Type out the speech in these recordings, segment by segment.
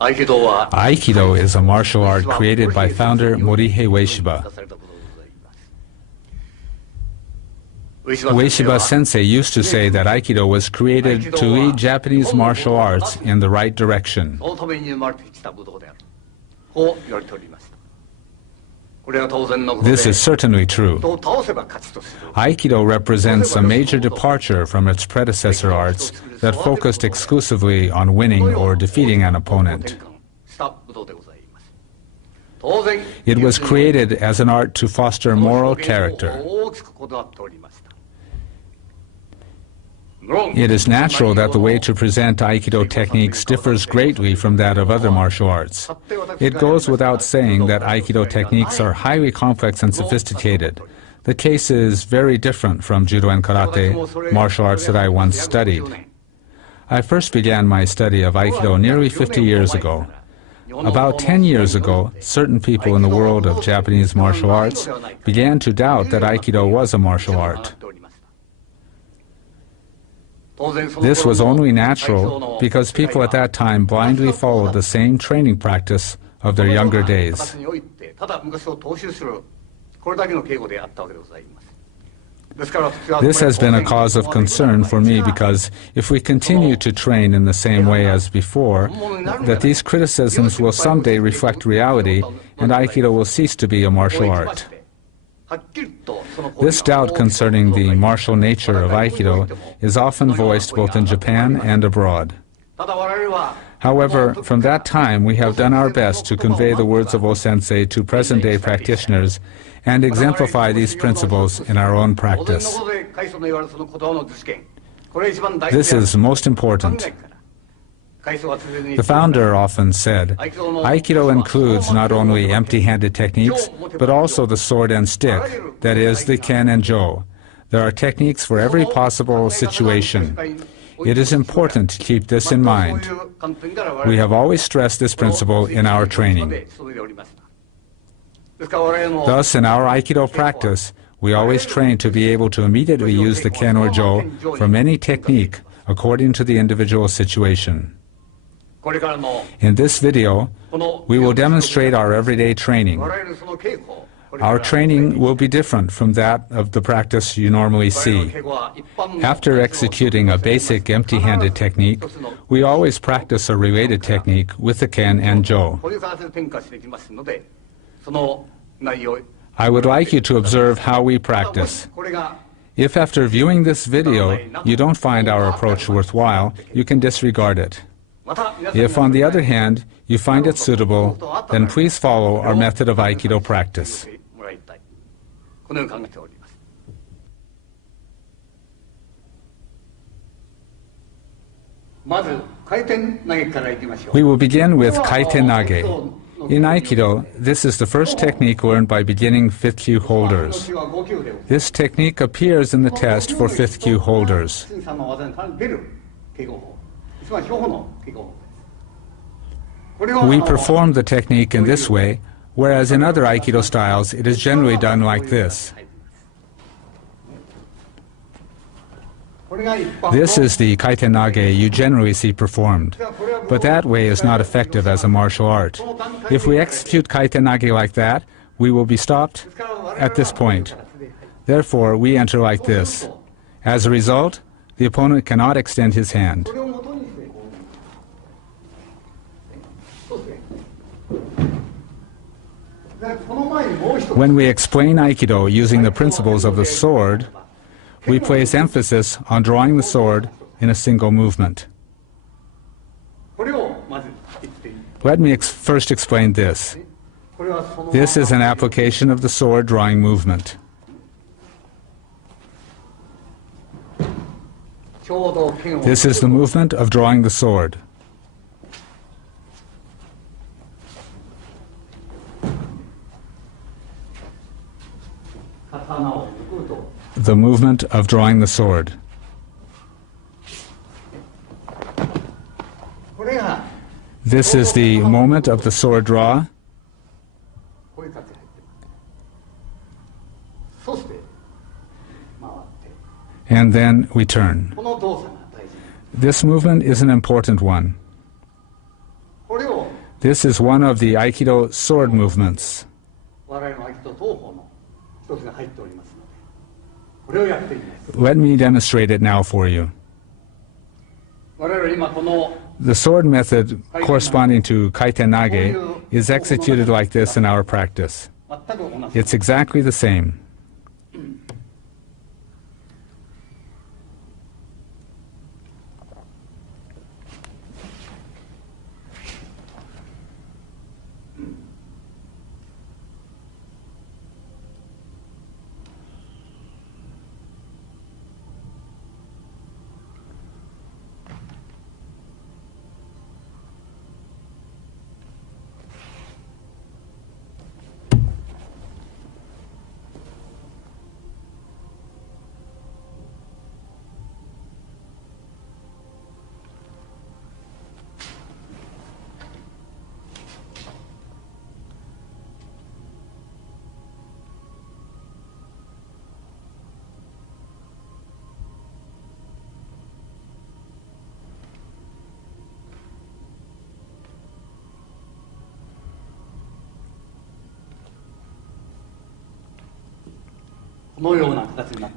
Aikido is a martial art created by founder Morihei Ueshiba. Ueshiba Sensei used to say that Aikido was created to lead Japanese martial arts in the right direction. This is certainly true. Aikido represents a major departure from its predecessor arts that focused exclusively on winning or defeating an opponent. It was created as an art to foster moral character. It is natural that the way to present Aikido techniques differs greatly from that of other martial arts. It goes without saying that Aikido techniques are highly complex and sophisticated. The case is very different from Judo and Karate, martial arts that I once studied. I first began my study of Aikido nearly 50 years ago. About 10 years ago, certain people in the world of Japanese martial arts began to doubt that Aikido was a martial art. This was only natural because people at that time blindly followed the same training practice of their younger days. This has been a cause of concern for me because if we continue to train in the same way as before, that these criticisms will someday reflect reality and Aikido will cease to be a martial art. This doubt concerning the martial nature of Aikido is often voiced both in Japan and abroad. However, from that time we have done our best to convey the words of O-sensei to present-day practitioners and exemplify these principles in our own practice. This is most important. The founder often said, Aikido includes not only empty-handed techniques, but also the sword and stick, that is, the ken and jo. There are techniques for every possible situation. It is important to keep this in mind. We have always stressed this principle in our training. Thus, in our Aikido practice, we always train to be able to immediately use the ken or jo from any technique according to the individual situation. In this video, we will demonstrate our everyday training. Our training will be different from that of the practice you normally see. After executing a basic empty-handed technique, we always practice a related technique with the ken and jo. I would like you to observe how we practice. If after viewing this video you don't find our approach worthwhile, you can disregard it. If, on the other hand, you find it suitable, then please follow our method of Aikido practice. We will begin with kaiten nage. In Aikido, this is the first technique learned by beginning 5th kyu holders. This technique appears in the test for 5th kyu holders. We perform the technique in this way, whereas in other Aikido styles it is generally done like this. This is the kaiten nage you generally see performed, but that way is not effective as a martial art. If we execute kaiten nage like that, we will be stopped at this point. Therefore, we enter like this. As a result, the opponent cannot extend his hand. When we explain Aikido using the principles of the sword, we place emphasis on drawing the sword in a single movement. Let me first explain this. This is an application of the sword drawing movement. This is the movement of drawing the sword. The movement of drawing the sword. This is the moment of the sword draw. And then we turn. This movement is an important one. This is one of the Aikido sword movements. Let me demonstrate it now for you. The sword method corresponding to kaiten nage is executed like this in our practice. It's exactly the same.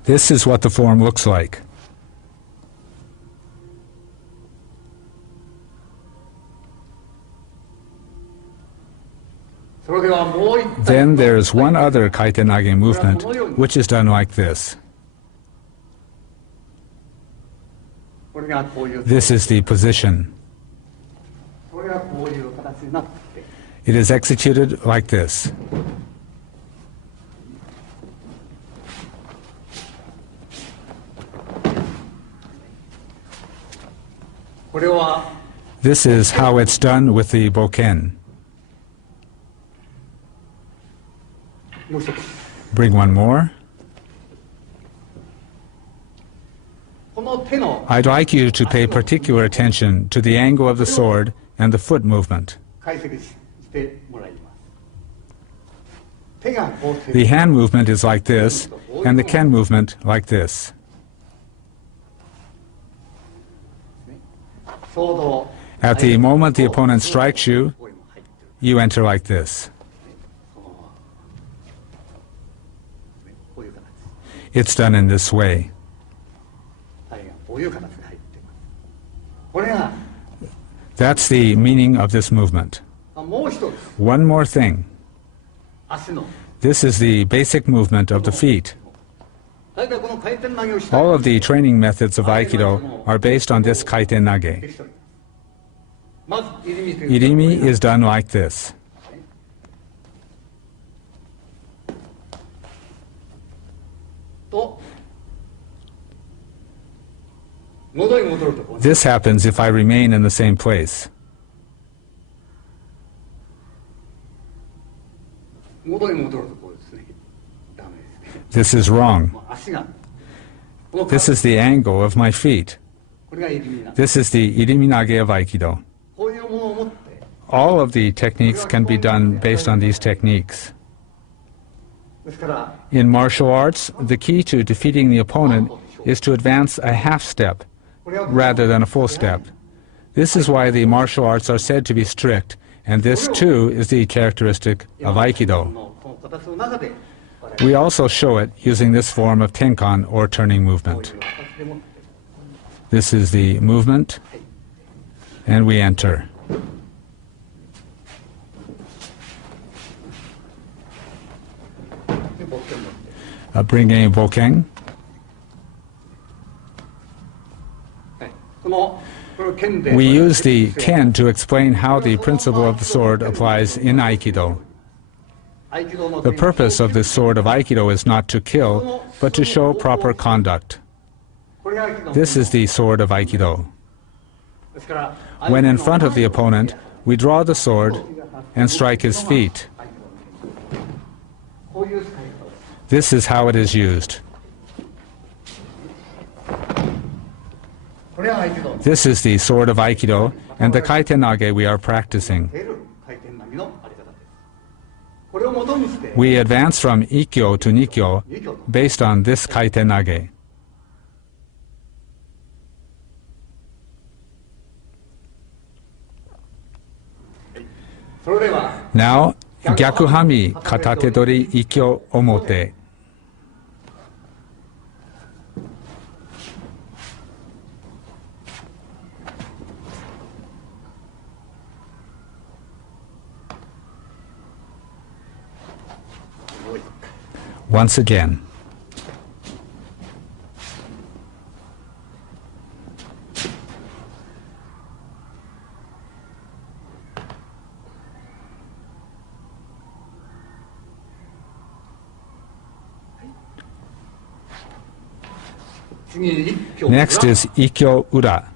This is what the form looks like. Then there is one other kaiten nage movement, which is done like this. This is the position. It is executed like this. This is how it's done with the boken. Bring one more. I'd like you to pay particular attention to the angle of the sword and the foot movement. The hand movement is like this, and the ken movement like this. At the moment the opponent strikes you, you enter like this. It's done in this way. That's the meaning of this movement. One more thing. This is the basic movement of the feet. All of the training methods of Aikido are based on this kaiten nage. Irimi is done like this. This happens if I remain in the same place. This is wrong. This is the angle of my feet. This is the irimi nage of Aikido. All of the techniques can be done based on these techniques. In martial arts, the key to defeating the opponent is to advance a half step rather than a full step. This is why the martial arts are said to be strict, and this too is the characteristic of Aikido. We also show it using this form of tenkan or turning movement. This is the movement, and we enter. Bring a boken. We use the ken to explain how the principle of the sword applies in Aikido. The purpose of this sword of Aikido is not to kill, but to show proper conduct. This is the sword of Aikido. When in front of the opponent, we draw the sword and strike his feet. This is how it is used. This is the sword of Aikido and the kaiten nage we are practicing. We advance from ikkyo to nikkyo based on this kaiten nage. Now, Gyakuhanmi Katatedori Ikkyo Omote. Once again. Next is Ikkyo Ura.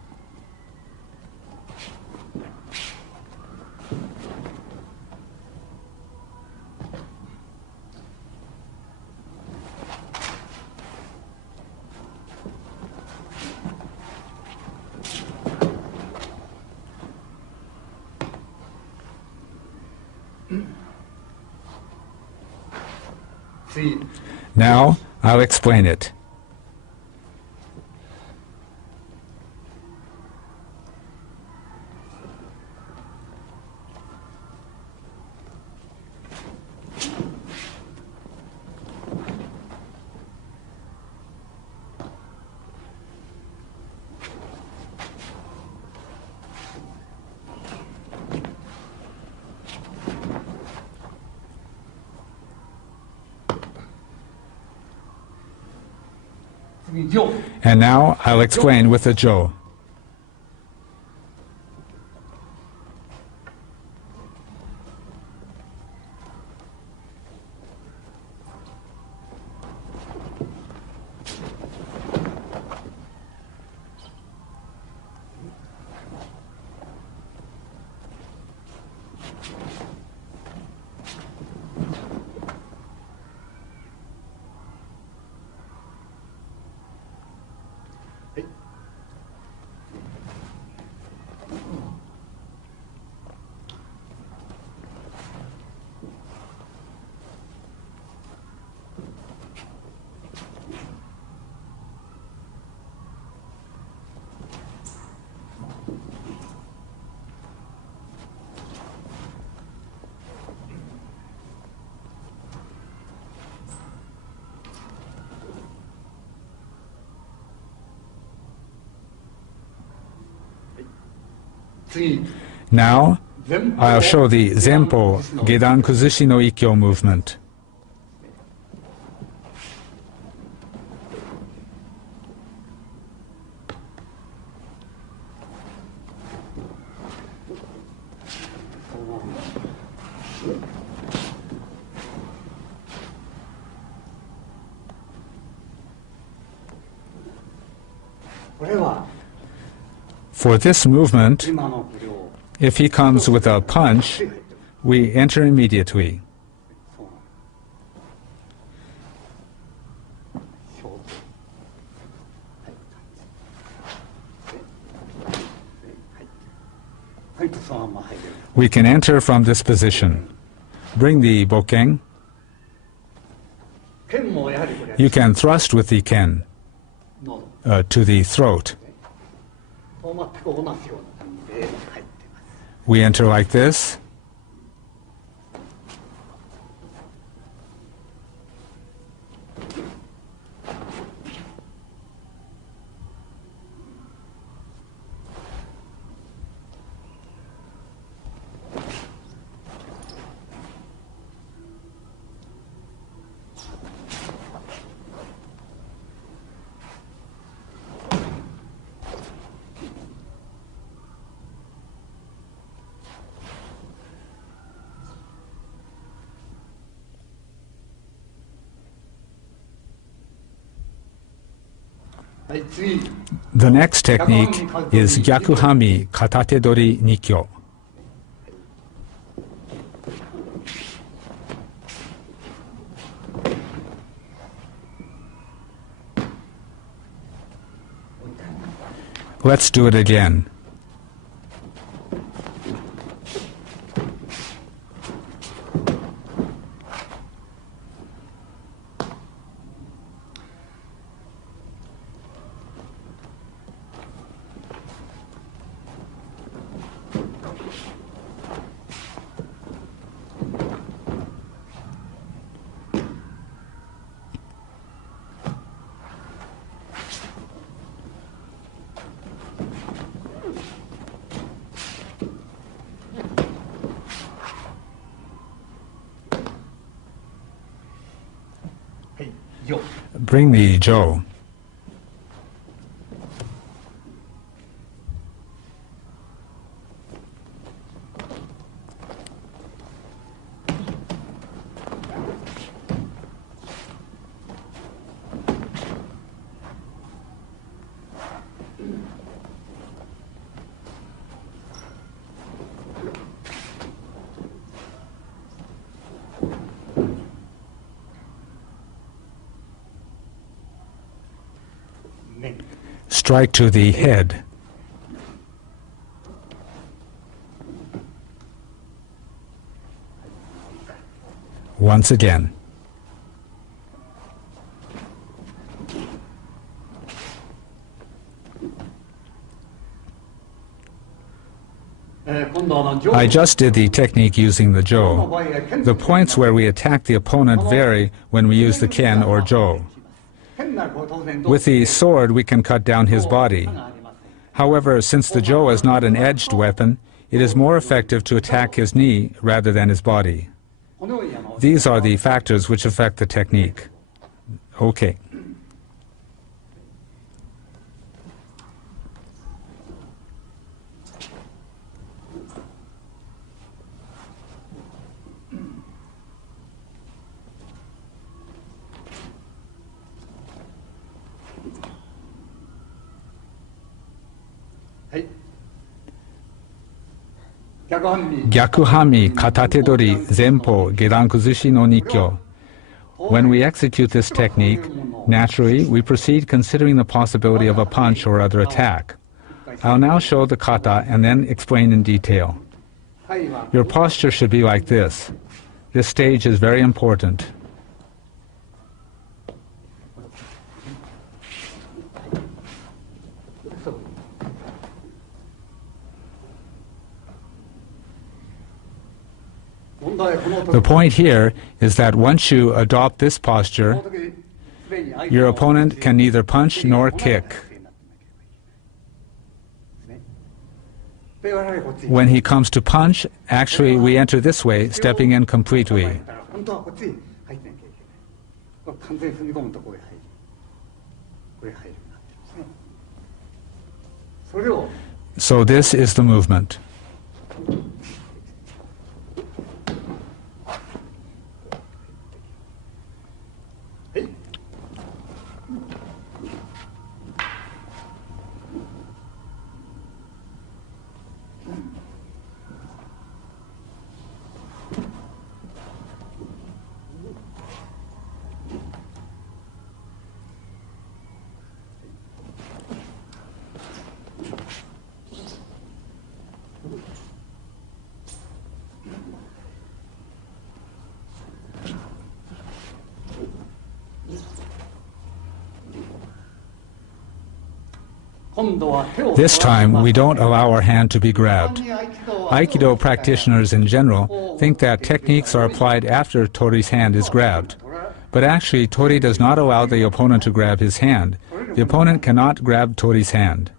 Now, I'll explain it. And now I'll explain with the jo. Now, I'll show the Zenpo Gedan Kuzushi no Ikkyo movement. For this movement, if he comes with a punch, we enter immediately. We can enter from this position. Bring the bokken. You can thrust with the ken to the throat. We enter like this. The next technique is Gyakuhanmi Katatedori Nikkyo. Let's do it again. Bring the jo. Strike to the head. Once again. I just did the technique using the jo. The points where we attack the opponent vary when we use the ken or jo. With the sword, we can cut down his body. However, since the jo is not an edged weapon, it is more effective to attack his knee rather than his body. These are the factors which affect the technique. Okay. Gyakuhanmi Katatedori Zenpo Gedan Kuzushi no Nikyo. When we execute this technique, naturally we proceed considering the possibility of a punch or other attack. I'll now show the kata and then explain in detail. Your posture should be like this. This stage is very important. The point here is that once you adopt this posture, your opponent can neither punch nor kick. When he comes to punch, actually we enter this way, stepping in completely. So this is the movement. This time, we don't allow our hand to be grabbed. Aikido practitioners in general think that techniques are applied after Tori's hand is grabbed. But actually, Tori does not allow the opponent to grab his hand. The opponent cannot grab Tori's hand.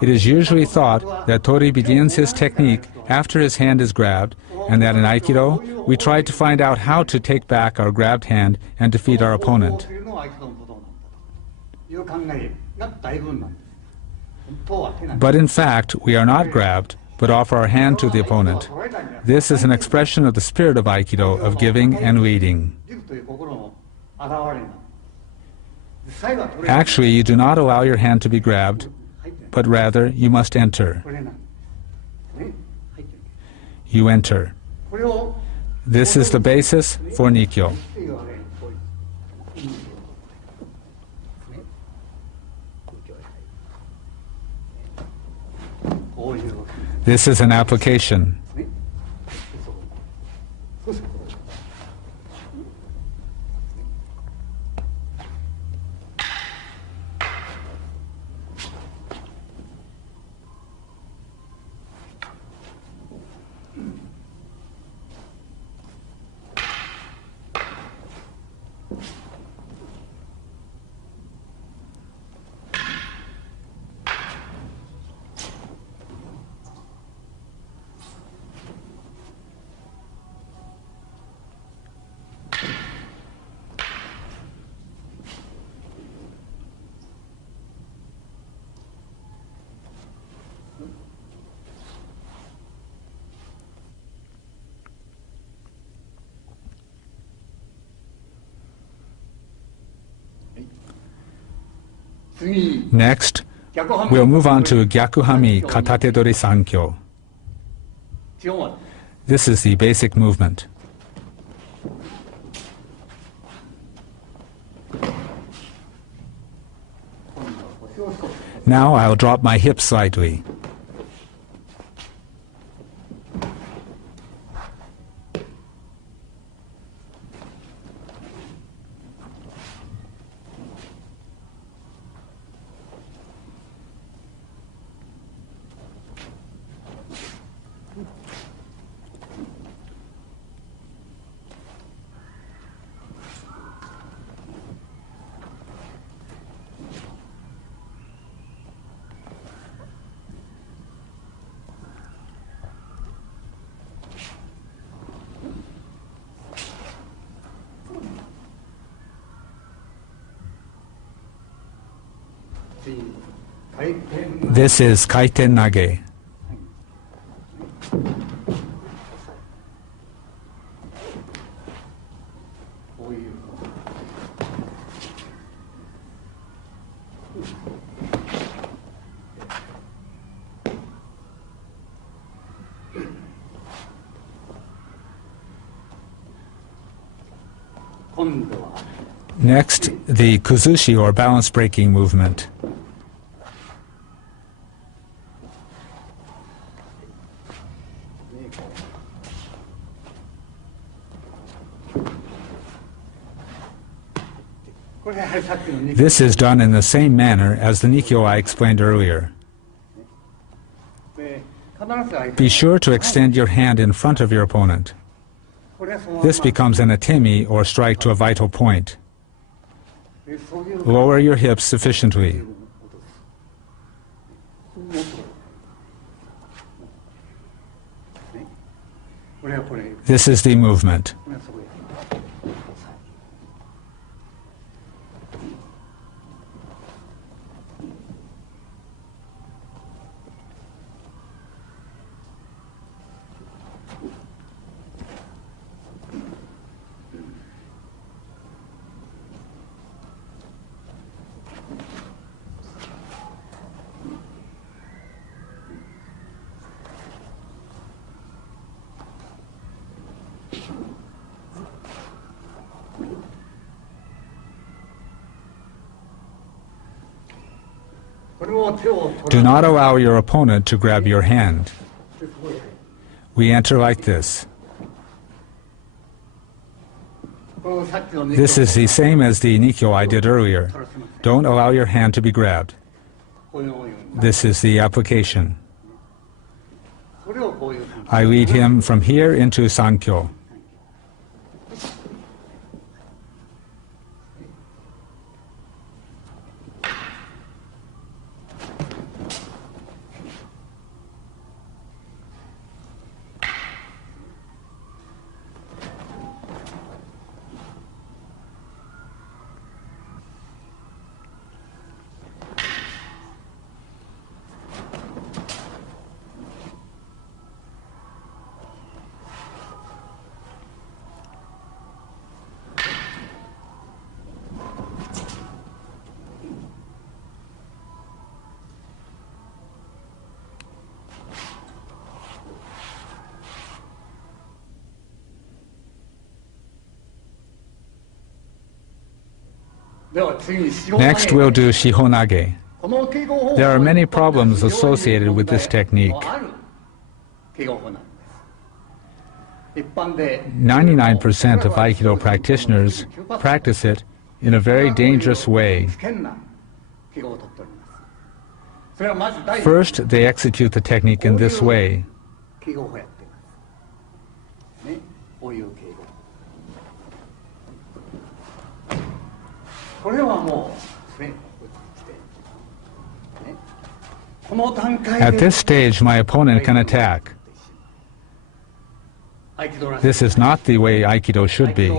It is usually thought that Tori begins his technique after his hand is grabbed, and that in Aikido, we try to find out how to take back our grabbed hand and defeat our opponent. But in fact, we are not grabbed, but offer our hand to the opponent. This is an expression of the spirit of Aikido, of giving and leading. Actually, you do not allow your hand to be grabbed, but rather you must enter. You enter. This is the basis for Nikyo. This is an application. Next, we'll move on to Gyakuhanmi Katatedori Sankyo. This is the basic movement. Now I'll drop my hips slightly. This is kaiten nage. Next, the kuzushi or balance breaking movement. This is done in the same manner as the Nikyo I explained earlier. Be sure to extend your hand in front of your opponent. This becomes an atemi or strike to a vital point. Lower your hips sufficiently. This is the movement. Do not allow your opponent to grab your hand. We enter like this. This is the same as the Nikyo I did earlier. Don't allow your hand to be grabbed. This is the application. I lead him from here into Sankyo. Next, we'll do Shihonage. There are many problems associated with this technique. 99% of Aikido practitioners practice it in a very dangerous way. First, they execute the technique in this way. At this stage, my opponent can attack. This is not the way Aikido should be.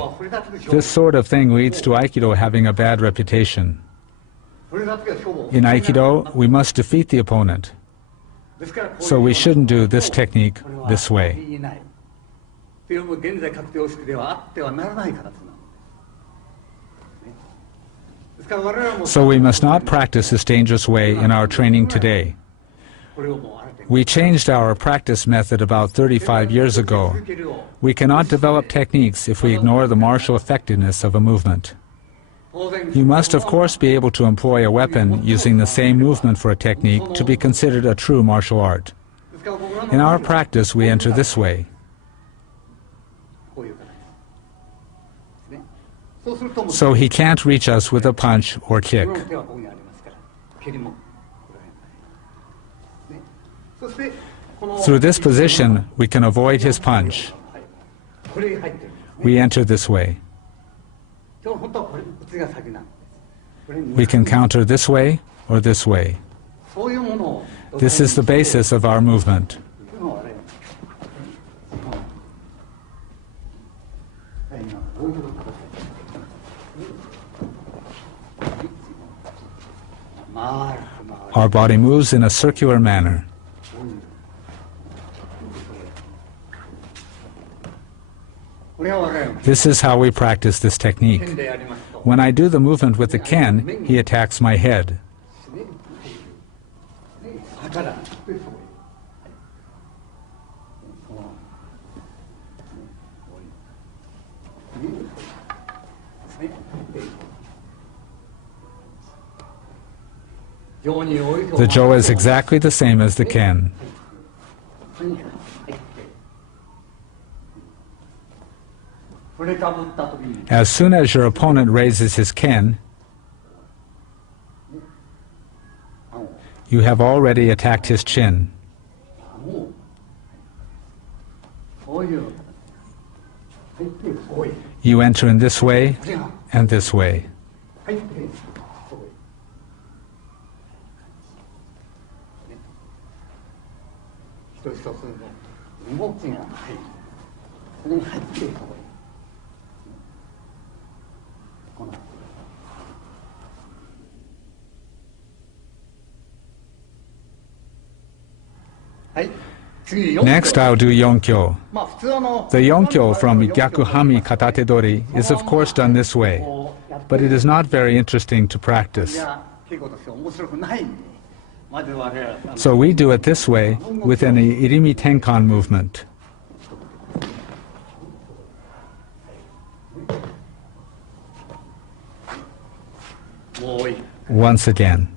This sort of thing leads to Aikido having a bad reputation. In Aikido, we must defeat the opponent. So we shouldn't do this technique this way. So we must not practice this dangerous way in our training today. We changed our practice method about 35 years ago. We cannot develop techniques if we ignore the martial effectiveness of a movement. You must, of course, be able to employ a weapon using the same movement for a technique to be considered a true martial art. In our practice, we enter this way. So he can't reach us with a punch or kick. Through this position, we can avoid his punch. We enter this way. We can counter this way or this way. This is the basis of our movement. Our body moves in a circular manner. This is how we practice this technique. When I do the movement with the ken, he attacks my head. The jo is exactly the same as the ken. As soon as your opponent raises his ken, you have already attacked his chin. You enter in this way and this way. Next, I'll do yonkyo. The yonkyo from Gyakuhanmi Katatedori is of course done this way, but it is not very interesting to practice. So we do it this way with an irimi tenkan movement. Once again.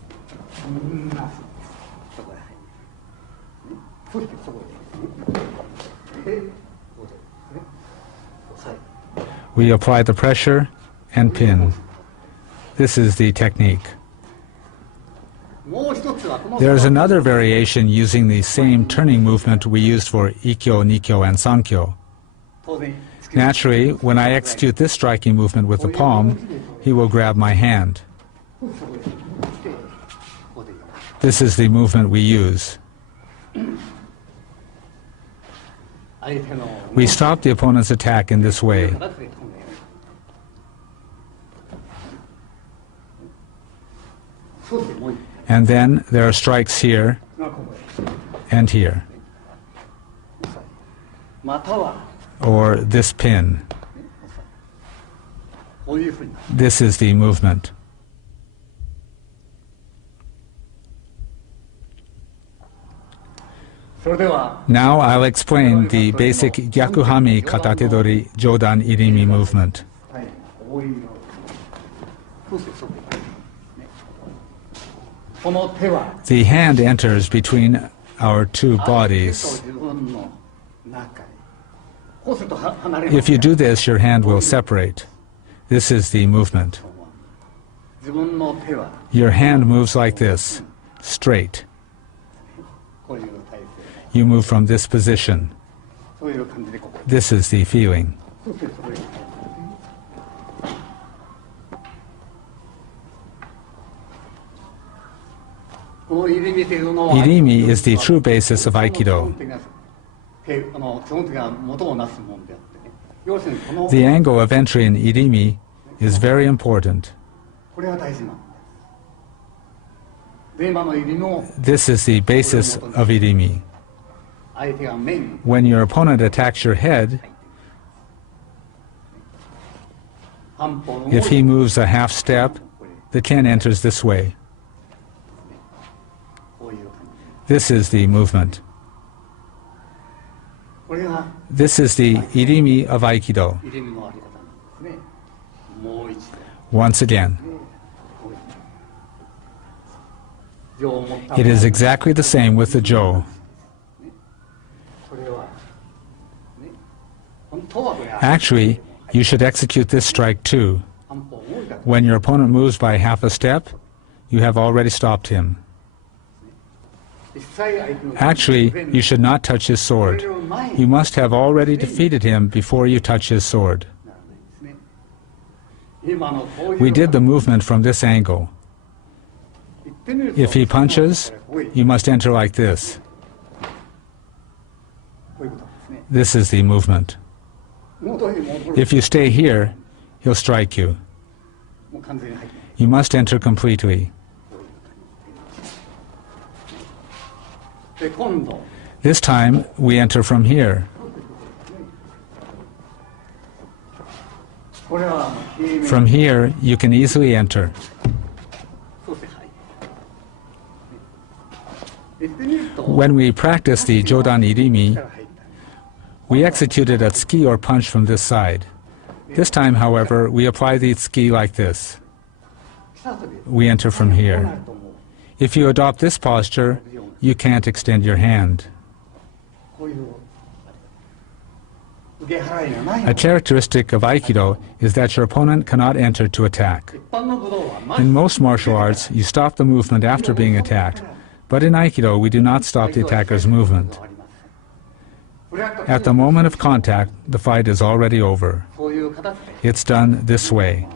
We apply the pressure and pin. This is the technique. There is another variation using the same turning movement we used for ikkyo, nikkyo, and sankyo. Naturally, when I execute this striking movement with the palm, he will grab my hand. This is the movement we use. We stop the opponent's attack in this way. And then there are strikes here and here. Or this pin. This is the movement. Now I'll explain the basic Gyakuhanmi Katatedori Jodan Irimi movement. The hand enters between our two bodies. If you do this, your hand will separate. This is the movement. Your hand moves like this, straight. You move from this position. This is the feeling. Irimi is the true basis of Aikido. The angle of entry in Irimi is very important. This is the basis of Irimi. When your opponent attacks your head, if he moves a half step the 10 enters this way. This is the movement. This is the irimi of Aikido. Once again. It is exactly the same with the Jo. Actually, you should execute this strike too. When your opponent moves by half a step, you have already stopped him. Actually, you should not touch his sword. You must have already defeated him before you touch his sword. We did the movement from this angle. If he punches, you must enter like this. This is the movement. If you stay here, he'll strike you. You must enter completely. This time, we enter from here. From here, you can easily enter. When we practice the Jodan Irimi, we execute it at tsuki or punch from this side. This time, however, we apply the tsuki like this. We enter from here. If you adopt this posture, you can't extend your hand. A characteristic of Aikido is that your opponent cannot enter to attack. In most martial arts, you stop the movement after being attacked, but in Aikido, we do not stop the attacker's movement. At the moment of contact, the fight is already over. It's done this way.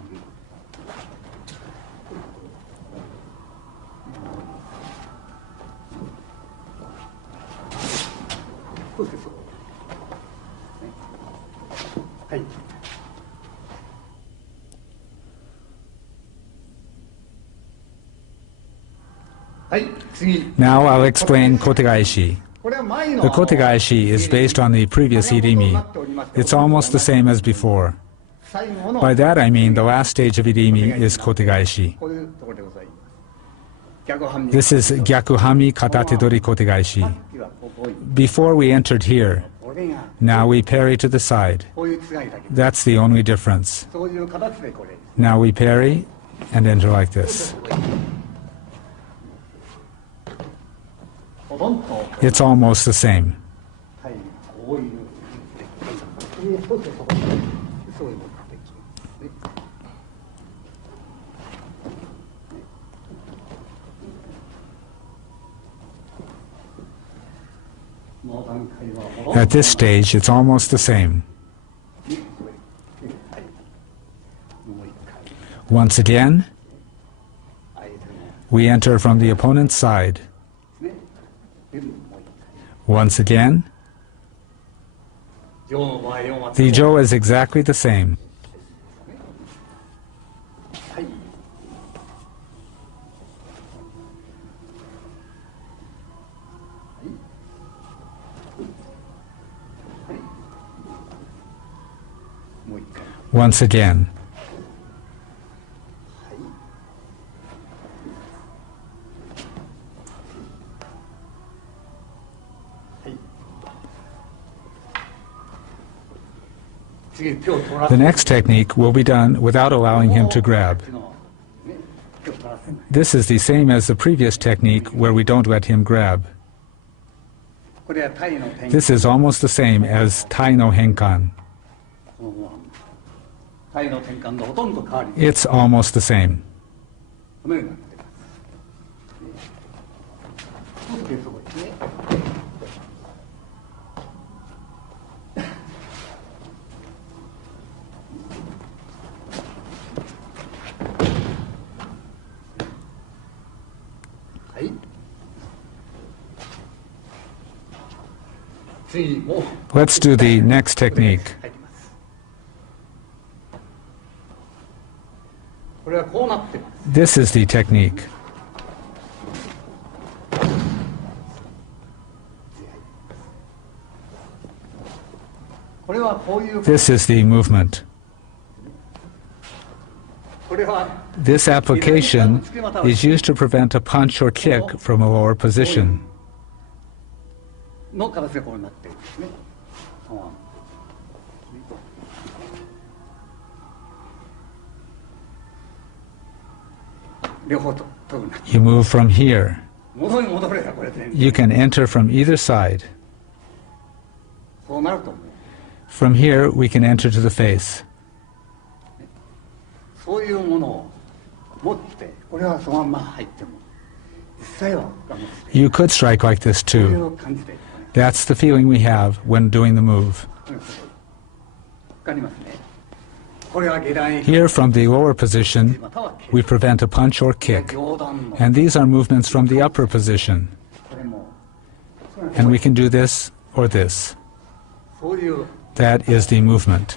Now I'll explain kotegaeshi. The kotegaeshi is based on the previous irimi. It's almost the same as before. By that I mean the last stage of irimi is kotegaeshi. This is Gyakuhanmi Katatedori kotegaeshi. Before we entered here, now we parry to the side. That's the only difference. Now we parry and enter like this. It's almost the same. At this stage, it's almost the same. Once again, we enter from the opponent's side. Once again, the Jo is exactly the same. Once again. The next technique will be done without allowing him to grab. This is the same as the previous technique where we don't let him grab. This is almost the same as Tai no Henkan. It's almost the same. Let's do the next technique. This is the technique. This is the movement. This application is used to prevent a punch or kick from a lower position. You move from here. You can enter from either side. From here, we can enter to the face. You could strike like this too. That's the feeling we have when doing the move. Here, from the lower position, we prevent a punch or kick, and these are movements from the upper position. And we can do this or this. That is the movement.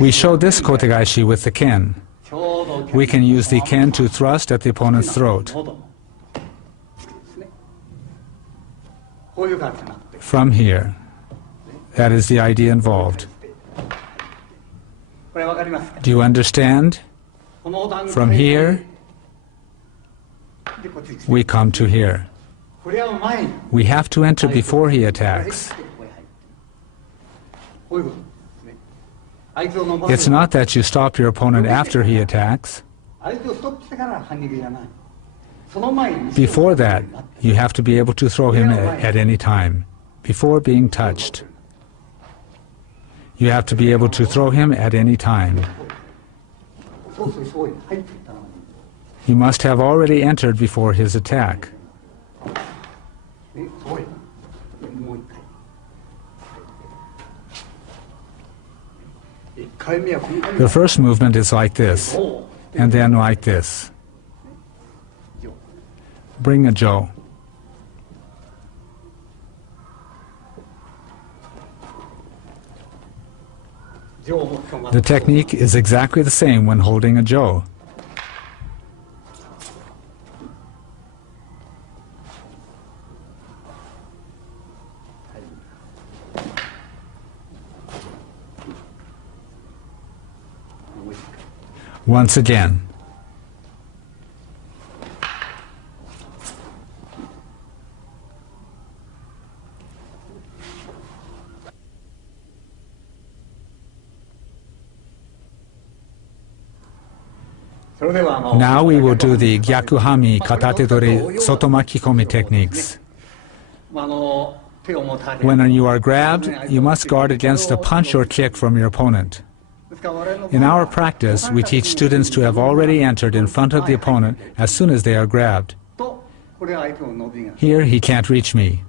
We show this kotegaeshi with the ken. We can use the ken to thrust at the opponent's throat. From here. That is the idea involved. Do you understand? From here, we come to here. We have to enter before he attacks. It's not that you stop your opponent after he attacks. Before that, you have to be able to throw him at any time, before being touched. You have to be able to throw him at any time. He must have already entered before his attack. The first movement is like this, and then like this. Bring a jo. The technique is exactly the same when holding a jo. Once again. Now we will do the Gyakuhanmi Katatedori Sotomakikomi techniques. When you are grabbed, you must guard against a punch or kick from your opponent. In our practice, we teach students to have already entered in front of the opponent as soon as they are grabbed. Here, he can't reach me.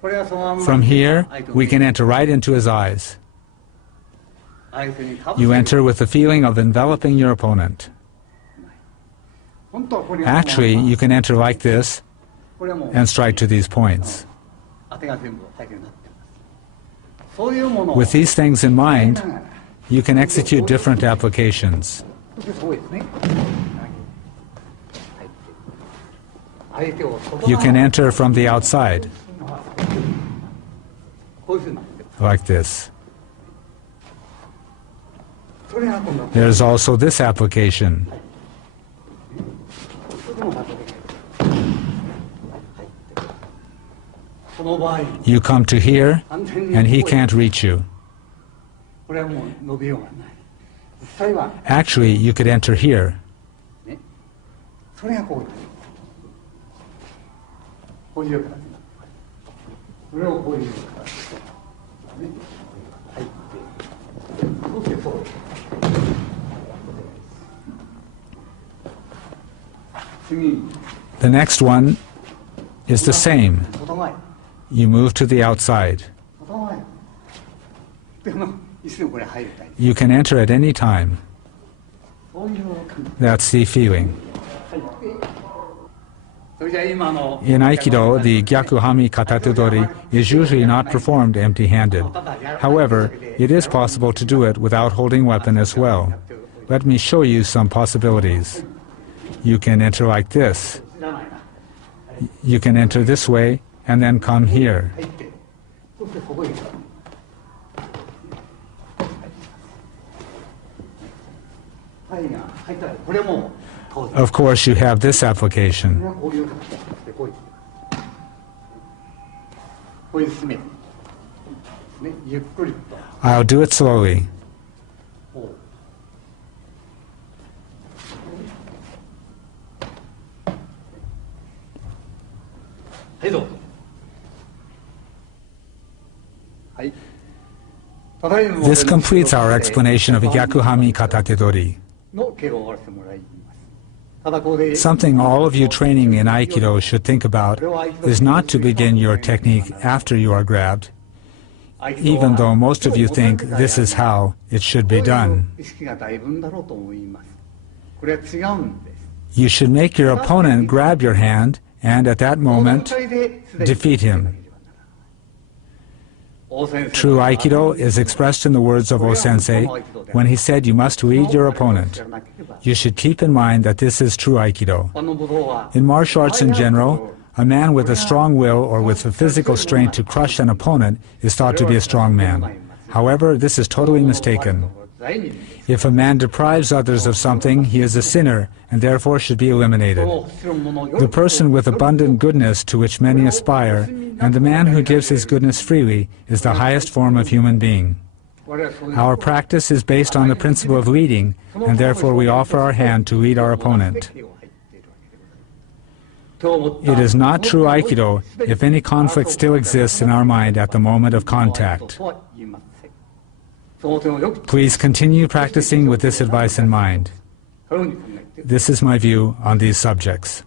From here, we can enter right into his eyes. You enter with the feeling of enveloping your opponent. Actually, you can enter like this and strike to these points. With these things in mind, you can execute different applications. You can enter from the outside, like this. There's also this application. You come to here, and he can't reach you. Actually, you could enter here. The next one is the same. You move to the outside. You can enter at any time. That's the feeling. In Aikido, the Gyakuhanmi Katatedori is usually not performed empty-handed. However, it is possible to do it without holding weapon as well. Let me show you some possibilities. You can enter like this. You can enter this way and then come here. Of course, you have this application. I'll do it slowly. This completes our explanation of Gyakuhanmi Katatedori. Something all of you training in Aikido should think about is not to begin your technique after you are grabbed, even though most of you think this is how it should be done. You should make your opponent grab your hand and at that moment defeat him. True Aikido is expressed in the words of O-sensei when he said you must lead your opponent. You should keep in mind that this is true Aikido. In martial arts in general, a man with a strong will or with the physical strength to crush an opponent is thought to be a strong man. However, this is totally mistaken. If a man deprives others of something, he is a sinner and therefore should be eliminated. The person with abundant goodness to which many aspire, and the man who gives his goodness freely, is the highest form of human being. Our practice is based on the principle of leading, and therefore we offer our hand to lead our opponent. It is not true Aikido if any conflict still exists in our mind at the moment of contact. Please continue practicing with this advice in mind. This is my view on these subjects.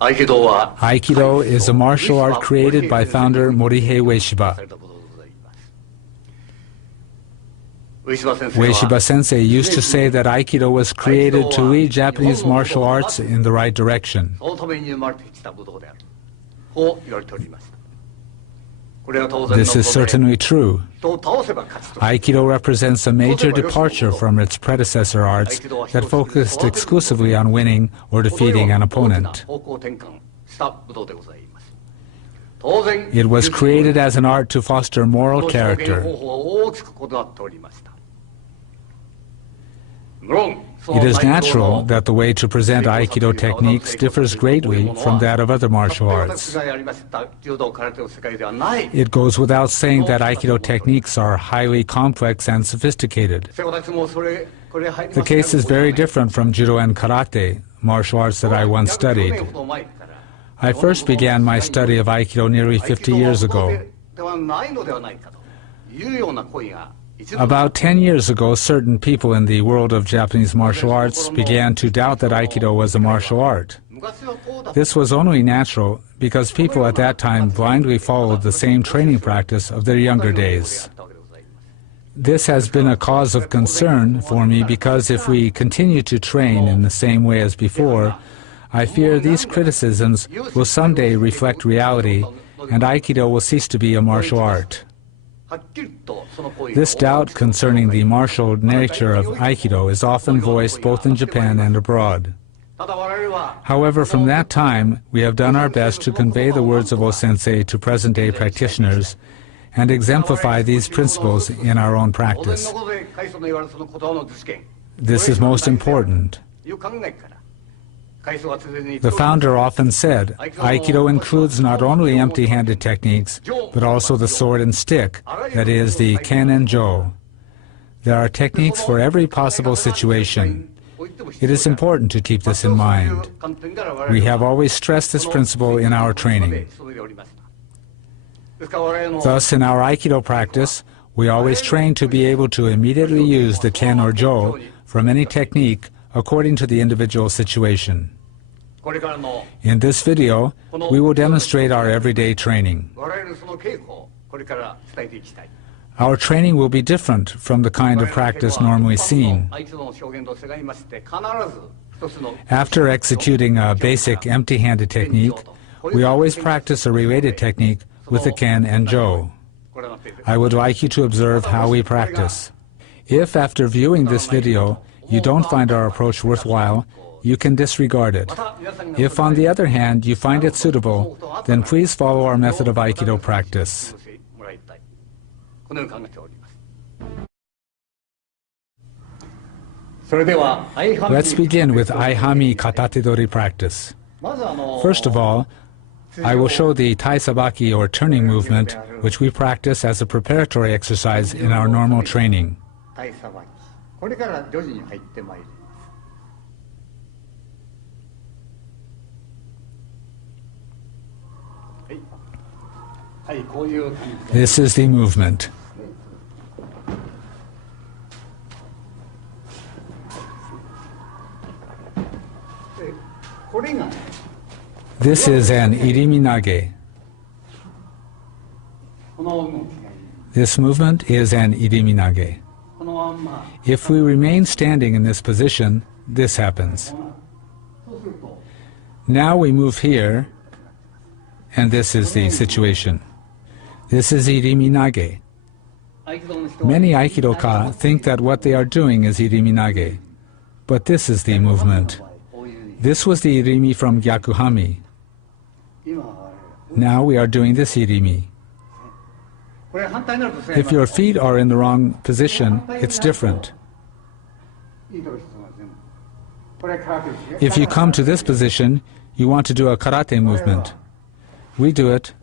Aikido is a martial art created by founder Morihei Ueshiba. Ueshiba Sensei used to say that Aikido was created to lead Japanese martial arts in the right direction. This is certainly true. Aikido represents a major departure from its predecessor arts that focused exclusively on winning or defeating an opponent. It was created as an art to foster moral character. It is natural that the way to present Aikido techniques differs greatly from that of other martial arts. It goes without saying that Aikido techniques are highly complex and sophisticated. The case is very different from Judo and Karate, martial arts that I once studied. I first began my study of Aikido nearly 50 years ago. About 10 years ago, certain people in the world of Japanese martial arts began to doubt that Aikido was a martial art. This was only natural because people at that time blindly followed the same training practice of their younger days. This has been a cause of concern for me because if we continue to train in the same way as before, I fear these criticisms will someday reflect reality and Aikido will cease to be a martial art. This doubt concerning the martial nature of Aikido is often voiced both in Japan and abroad. However, from that time, we have done our best to convey the words of O-sensei to present-day practitioners and exemplify these principles in our own practice. This is most important. The founder often said, Aikido includes not only empty-handed techniques, but also the sword and stick, that is, the ken and jo. There are techniques for every possible situation. It is important to keep this in mind. We have always stressed this principle in our training. Thus, in our Aikido practice, we always train to be able to immediately use the ken or jo from any technique according to the individual situation. In this video, we will demonstrate our everyday training. Our training will be different from the kind of practice normally seen. After executing a basic empty-handed technique, we always practice a related technique with the Ken and Jo. I would like you to observe how we practice. If after viewing this video you don't find our approach worthwhile, you can disregard it. If on the other hand you find it suitable, then please follow our method of Aikido practice. Let's begin with Aihanmi Katatedori practice. First of all, I will show the Tai Sabaki or turning movement, which we practice as a preparatory exercise in our normal training. This is the movement. This is an irimi nage. This movement is an irimi nage. If we remain standing in this position, this happens. Now we move here, and this is the situation. This is irimi nage. Many Aikidoka think that what they are doing is irimi nage, but this is the movement. This was the irimi from Gyakuhanmi. Now we are doing this irimi. If your feet are in the wrong position, it's different. If you come to this position, you want to do a karate movement. We do it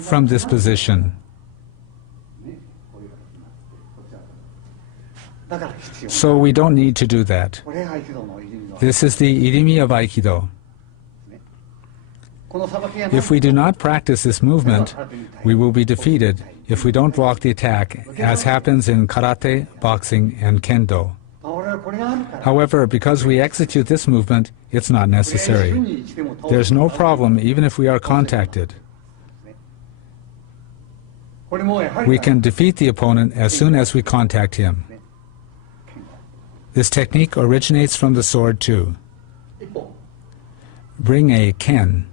from this position. So we don't need to do that. This is the irimi of Aikido. If we do not practice this movement, we will be defeated if we don't block the attack, as happens in karate, boxing, and kendo. However, because we execute this movement, it's not necessary. There's no problem even if we are contacted. We can defeat the opponent as soon as we contact him. This technique originates from the sword too. Bring a ken.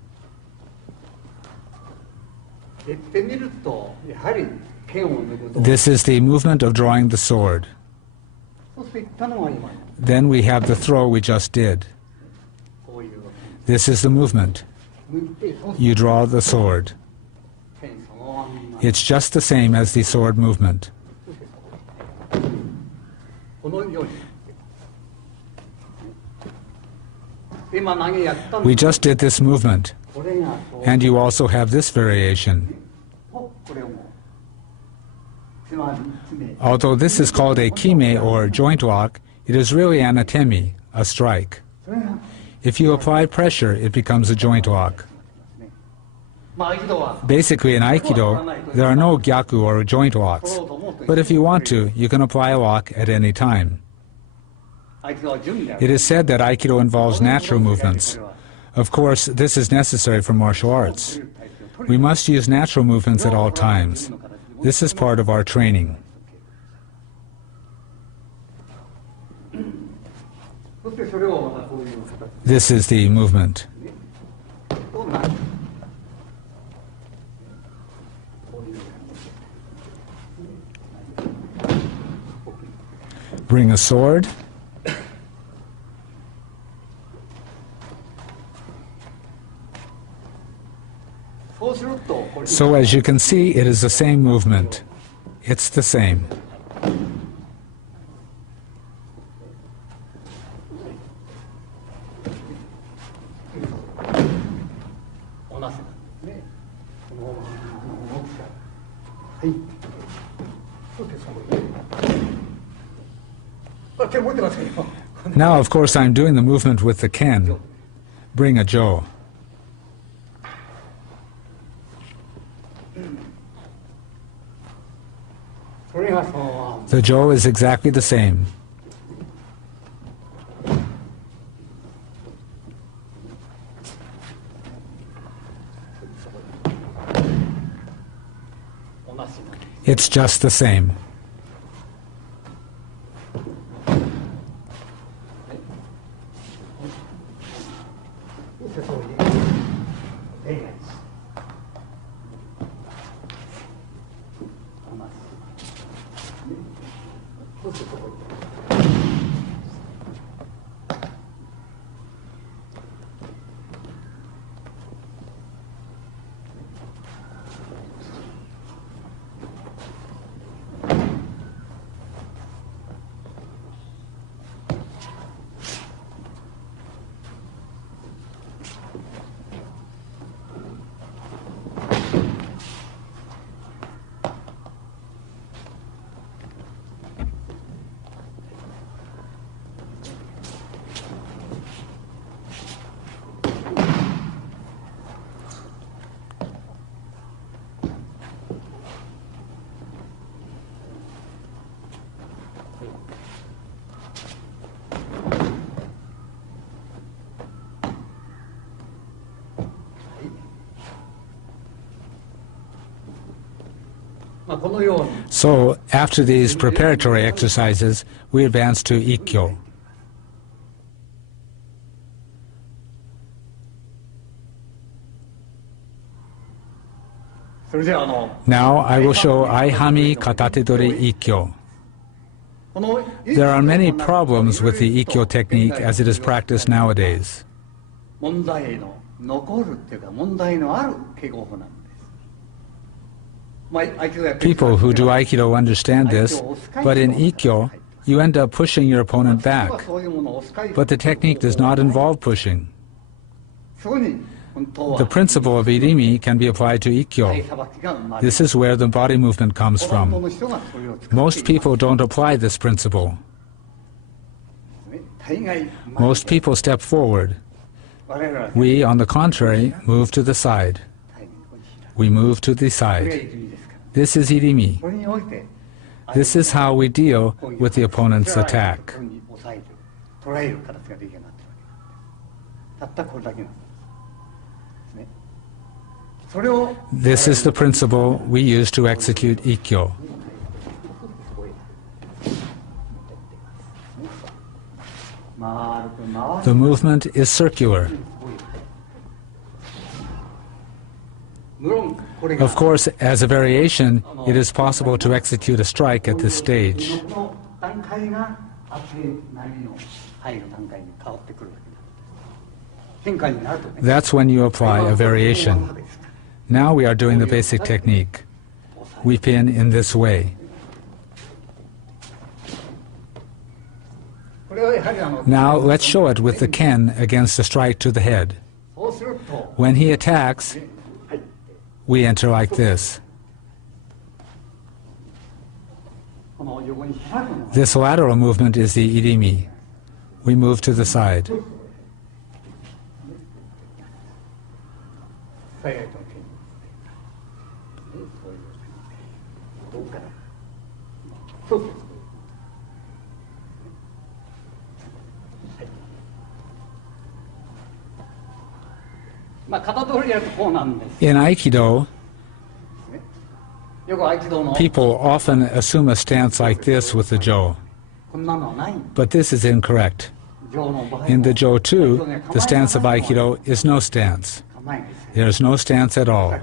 This is the movement of drawing the sword. Then we have the throw we just did. This is the movement. You draw the sword. It's just the same as the sword movement. We just did this movement, and you also have this variation. Although this is called a kime or joint walk, it is really an atemi, a strike. If you apply pressure, it becomes a joint walk. Basically in Aikido, there are no gyaku or joint walks, but if you want to, you can apply a walk at any time. It is said that Aikido involves natural movements. Of course, this is necessary for martial arts. We must use natural movements at all times. This is part of our training. This is the movement. Bring a sword. So as you can see, it is the same movement. It's the same. Now, of course, I'm doing the movement with the ken. Bring a jo. The jo is exactly the same. It's just the same. So, after these preparatory exercises, we advance to Ikkyo. Now I will show Aihanmi Katatedori Ikkyo. There are many problems with the Ikkyo technique as it is practiced nowadays. People who do Aikido understand this, but in Ikkyo, you end up pushing your opponent back. But the technique does not involve pushing. The principle of Irimi can be applied to Ikkyo. This is where the body movement comes from. Most people don't apply this principle. Most people step forward. We, on the contrary, move to the side. We move to the side. This is Irimi. This is how we deal with the opponent's attack. This is the principle we use to execute Ikkyo. The movement is circular. Of course, as a variation, it is possible to execute a strike at this stage. That's when you apply a variation. Now we are doing the basic technique. We pin in this way. Now let's show it with the ken against a strike to the head. When he attacks, we enter like this. This lateral movement is the Irimi. We move to the side. In Aikido, people often assume a stance like this with the Jo. But this is incorrect. In the Jo too, the stance of Aikido is no stance. There is no stance at all.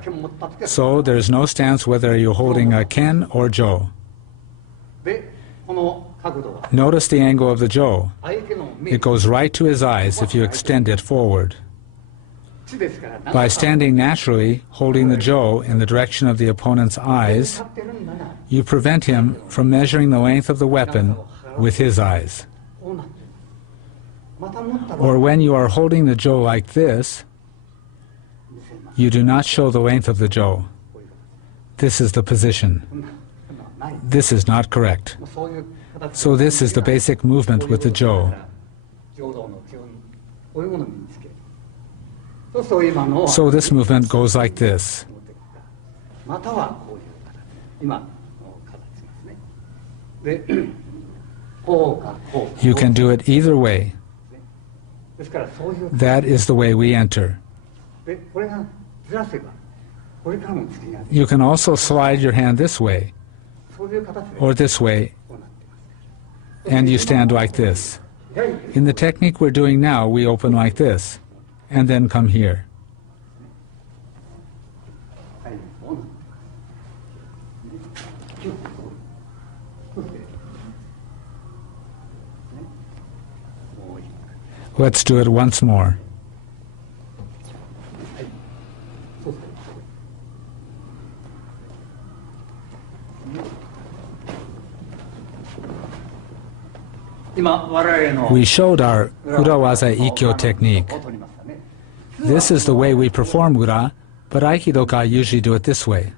So there is no stance whether you're holding a ken or Jo. Notice the angle of the Jo. It goes right to his eyes if you extend it forward. By standing naturally, holding the Jo in the direction of the opponent's eyes, you prevent him from measuring the length of the weapon with his eyes. Or when you are holding the Jo like this, you do not show the length of the Jo. This is the position. This is not correct. So this is the basic movement with the Jo. So this movement goes like this. You can do it either way. That is the way we enter. You can also slide your hand this way, or this way, and you stand like this. In the technique we're doing now, we open like this, and then come here. Let's do it once more. We showed our Urawaza Ikkyo technique. This is the way we perform Ura, but Aikidoka usually do it this way.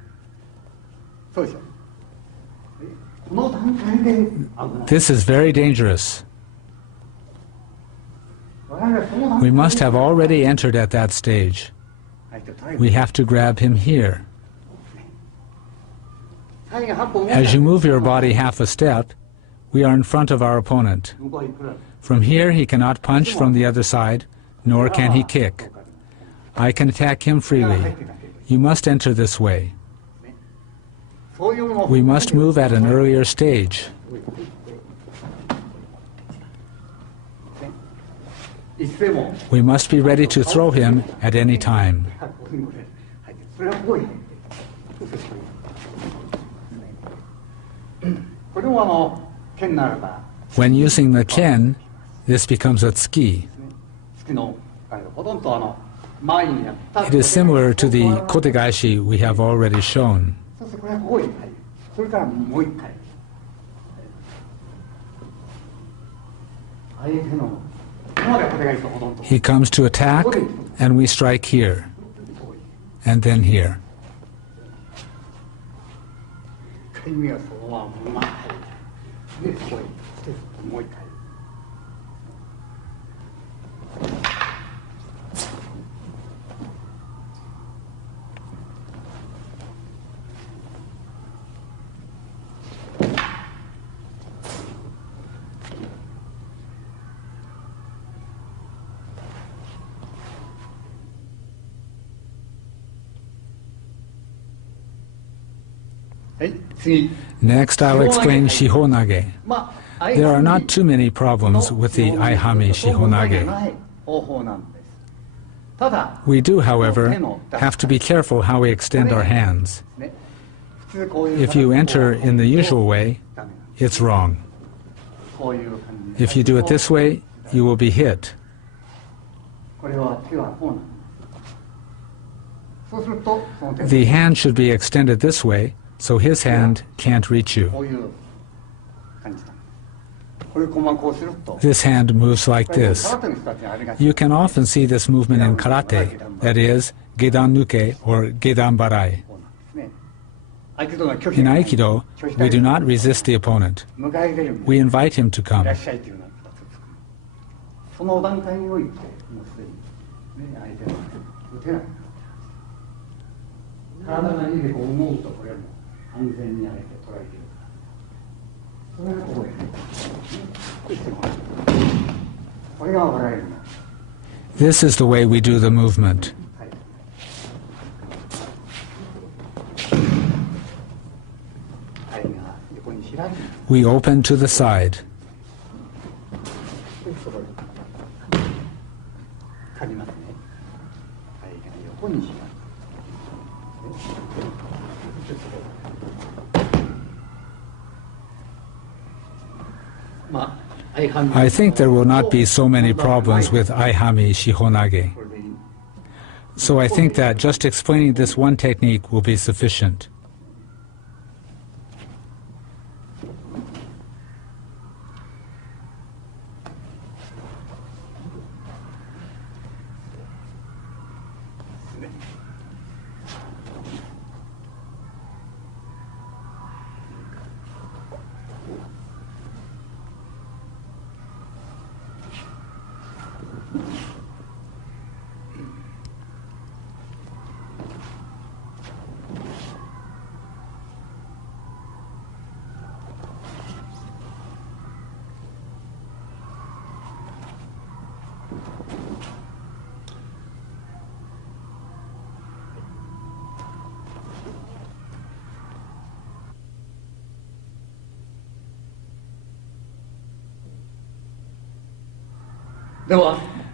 This is very dangerous. We must have already entered at that stage. We have to grab him here. As you move your body half a step, we are in front of our opponent. From here he cannot punch from the other side, nor can he kick. I can attack him freely. You must enter this way. We must move at an earlier stage. We must be ready to throw him at any time. When using the ken, this becomes a tsuki. It is similar to the kotegaishi we have already shown. He comes to attack, and we strike here, and then here. Next, I'll explain Shihonage. There are not too many problems with the Aihanmi Shihonage. We do, however, have to be careful how we extend our hands. If you enter in the usual way, it's wrong. If you do it this way, you will be hit. The hand should be extended this way, so his hand can't reach you. This hand moves like this. You can often see this movement in karate, that is, gedan nuke or gedan barai. In Aikido, we do not resist the opponent. We invite him to come. This is the way we do the movement. We open to the side. I think there will not be so many problems with Aihanmi Shihonage. So I think that just explaining this one technique will be sufficient.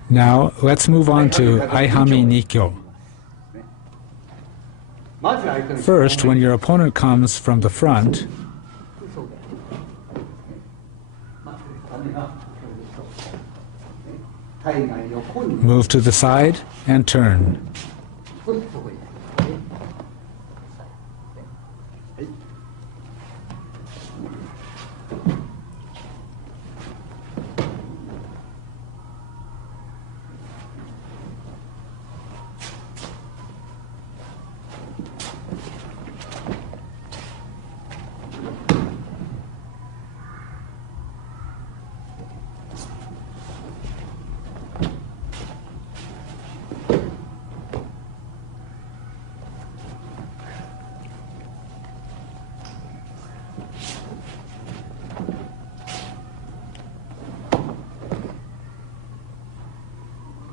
Now, let's move on to Aihanmi Nikyo. First, when your opponent comes from the front, move to the side and turn.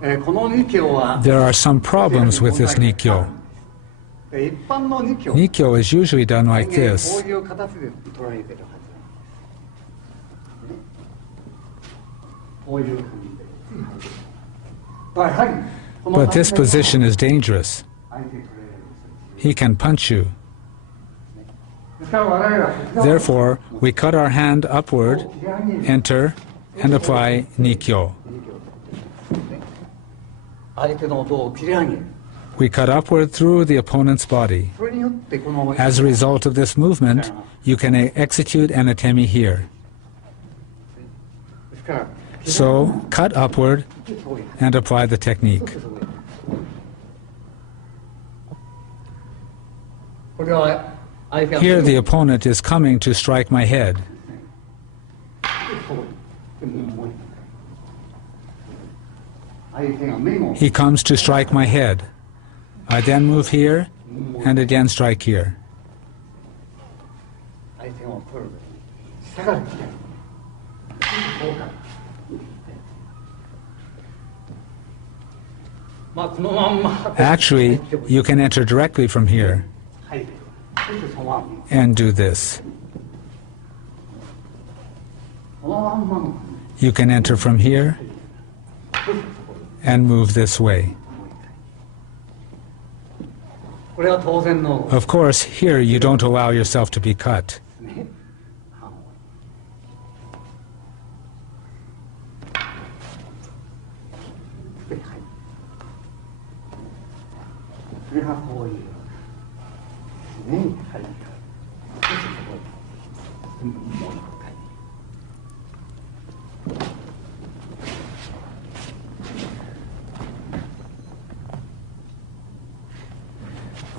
There are some problems with this Nikyo. Nikyo is usually done like this. But this position is dangerous. He can punch you. Therefore, we cut our hand upward, enter, and apply Nikyo. We cut upward through the opponent's body. As a result of this movement, you can execute an atemi here. So, cut upward and apply the technique. Here the opponent is coming to strike my head. He comes to strike my head. I then move here and again strike here. Actually, you can enter directly from here and do this. You can enter from here and move this way. Of course, here you don't allow yourself to be cut.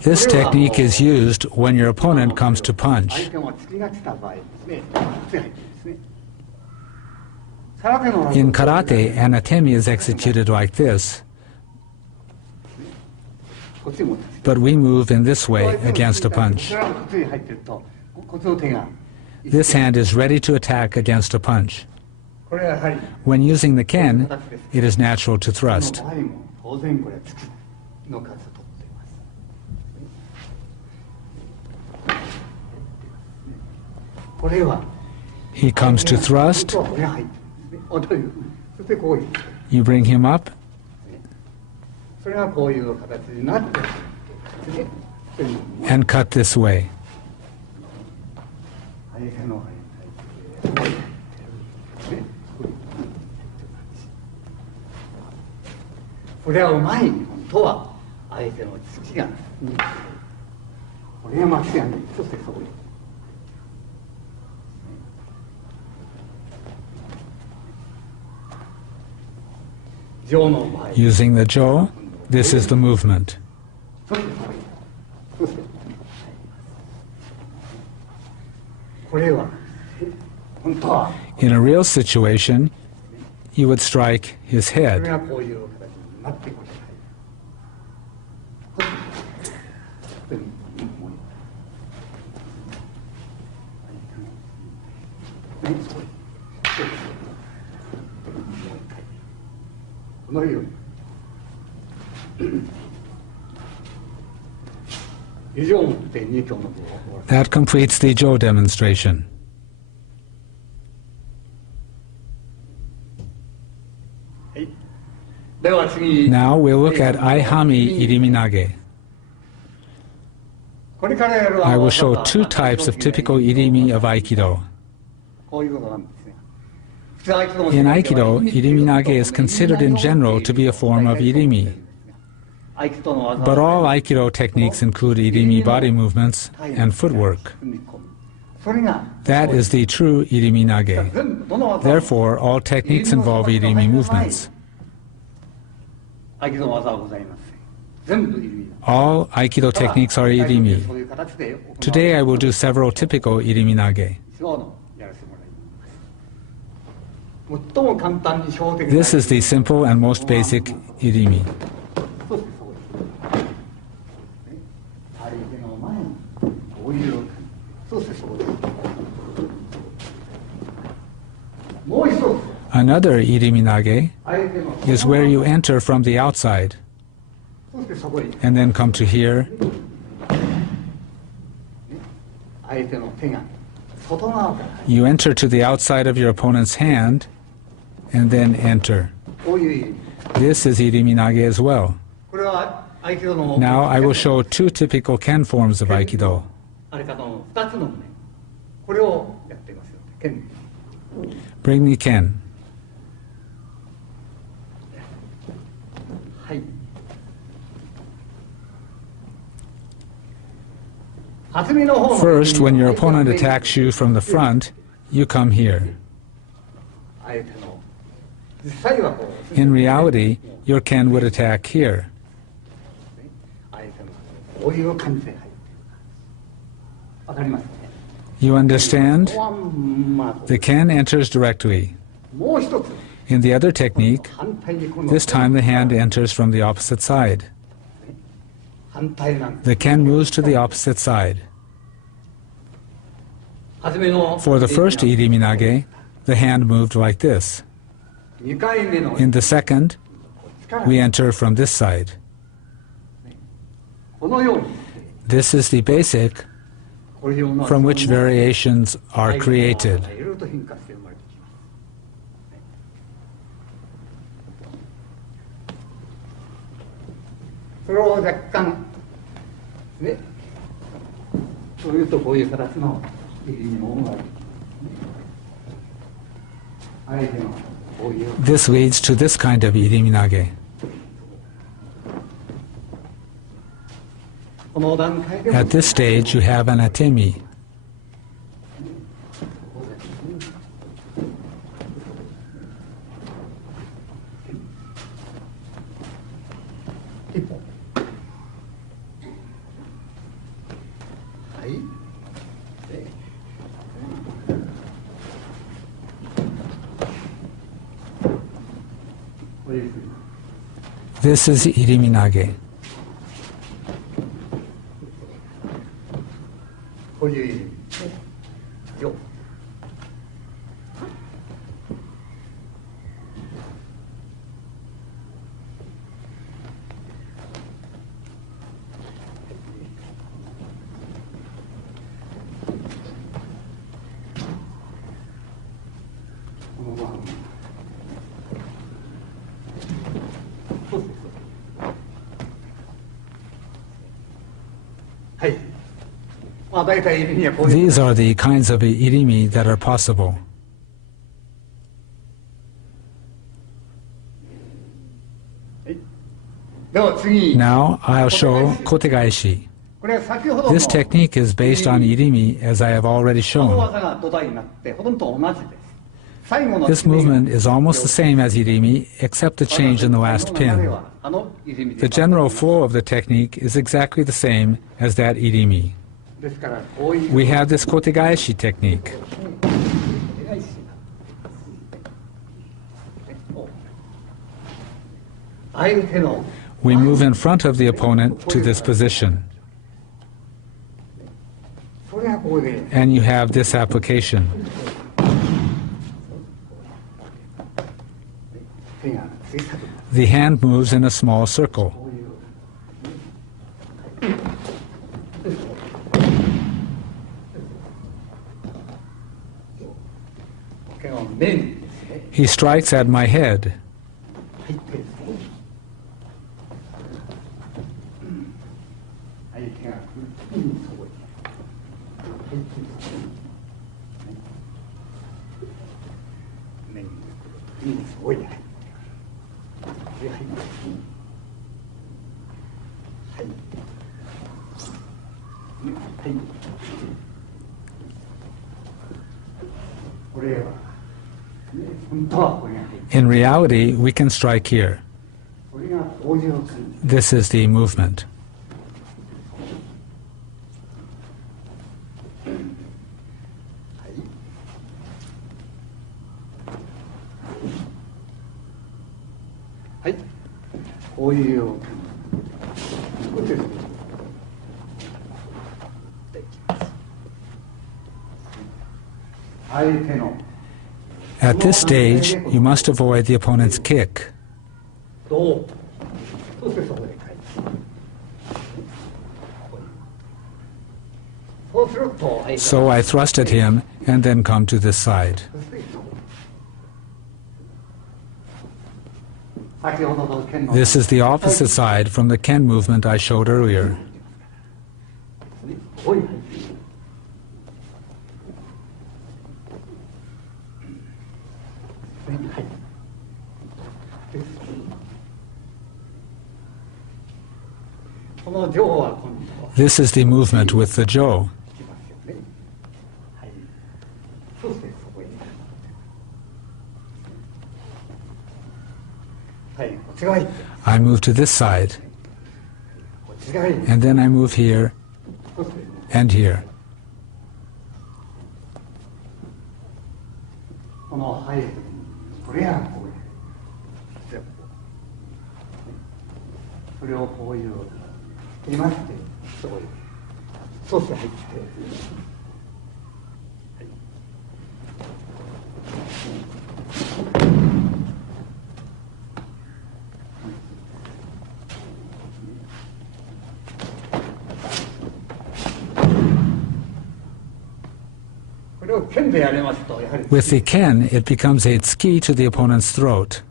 This technique is used when your opponent comes to punch. In karate, an atemi is executed like this, but we move in this way against a punch. This hand is ready to attack against a punch. When using the ken, it is natural to thrust. He comes to thrust, you bring him up, and cut this way. Using the jo, this is the movement. In a real situation, you would strike his head. That completes the Jo demonstration. Now we'll look at Aihanmi Iriminage. I will show two types of typical irimi of Aikido. In Aikido, Iriminage is considered in general to be a form of irimi. But all Aikido techniques include irimi body movements and footwork. That is the true Iriminage. Therefore, all techniques involve irimi movements. All Aikido techniques are irimi. Today I will do several typical Iriminage. This is the simple and most basic irimi. Another Iriminage is where you enter from the outside and then come to here you enter to the outside of your opponent's hand and then enter. This is Iriminage as well. Now I will show two typical Ken forms of Aikido. Bring me Ken. First, when your opponent attacks you from the front, you come here. In reality, your Ken would attack here. You understand? The Ken enters directly. In the other technique, this time the hand enters from the opposite side. The Ken moves to the opposite side. For the first Iriminage, the hand moved like this. In the second, we enter from this side. This is the basic from which variations are created. This leads to this kind of Iriminage. At this stage, you have an atemi. This is Iriminage. These are the kinds of irimi that are possible. Now I'll show kotegaeshi. This technique is based on irimi, as I have already shown. This movement is almost the same as irimi, except the change in the last pin. The general flow of the technique is exactly the same as that irimi. We have this kotegaeshi technique. We move in front of the opponent to this position. And you have this application. The hand moves in a small circle. He strikes at my head. In reality, we can strike here. This is the movement. At this stage, you must avoid the opponent's kick. So I thrust at him and then come to this side. This is the opposite side from the Ken movement I showed earlier. This is the movement with the Jo. I move to this side, and then I move here and here. With the Ken, it becomes a tsuki to the opponent's throat.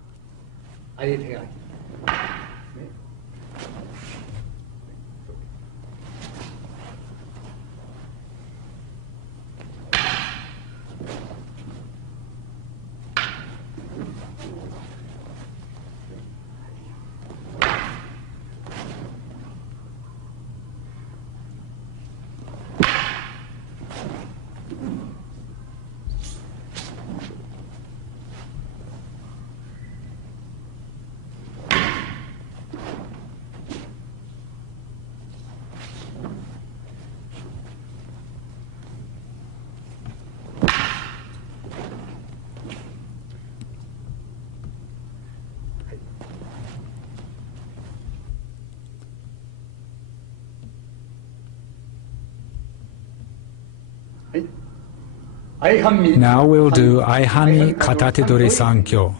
Now we'll do Aihanmi Katatedori Sankyo.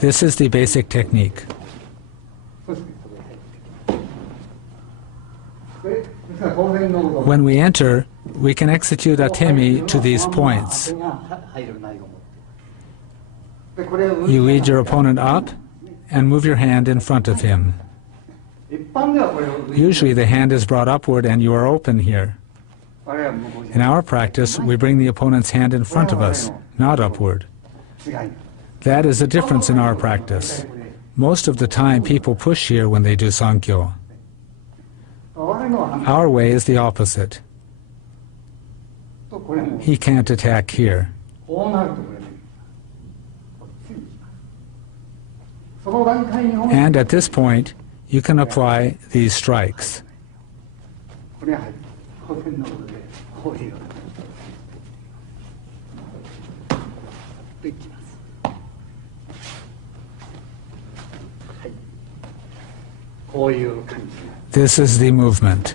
This is the basic technique. When we enter, we can execute a temi to these points. You lead your opponent up and move your hand in front of him. Usually the hand is brought upward and you are open here. In our practice, we bring the opponent's hand in front of us, not upward. That is a difference in our practice. Most of the time, people push here when they do Sankyo. Our way is the opposite. He can't attack here. And at this point, you can apply these strikes. This is the movement.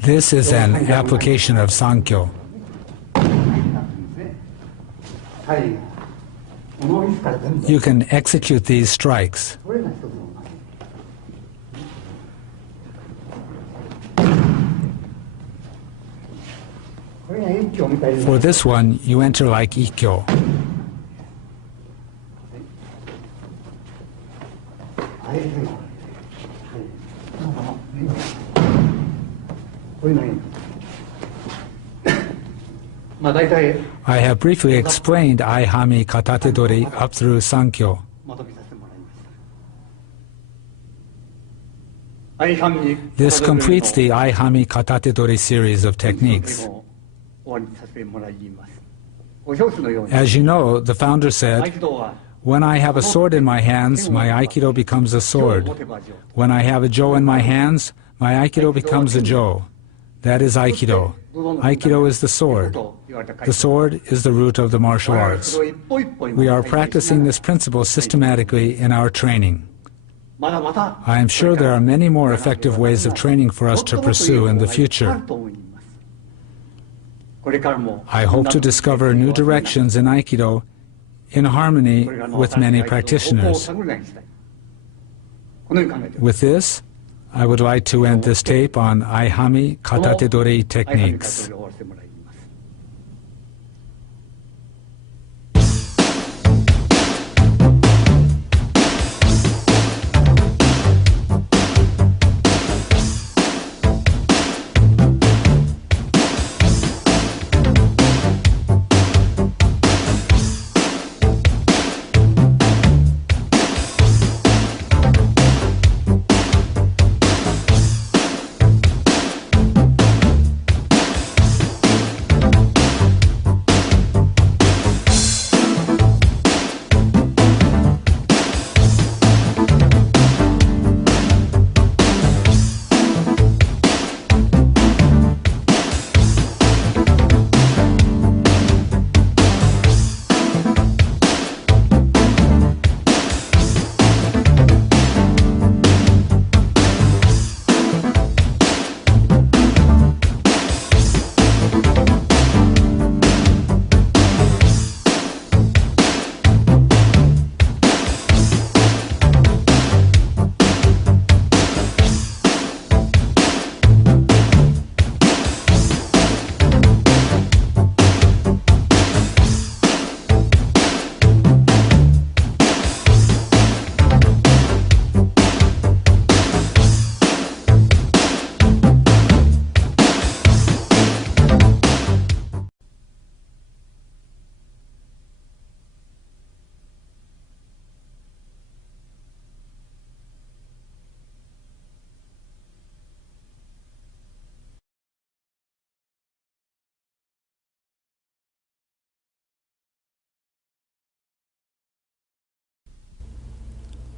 This is an application of Sankyo. You can execute these strikes. For this one, you enter like Ikkyo. I have briefly explained Aihanmi Katatedori up through Sankyo. This completes the Aihanmi Katatedori series of techniques. As you know, the founder said, "When I have a sword in my hands, my Aikido becomes a sword. When I have a Jo in my hands, my Aikido becomes a Jo." That is Aikido. Aikido is the sword. The sword is the root of the martial arts. We are practicing this principle systematically in our training. I am sure there are many more effective ways of training for us to pursue in the future. I hope to discover new directions in Aikido in harmony with many practitioners. With this, I would like to end this tape on Aihanmi Katatedori techniques.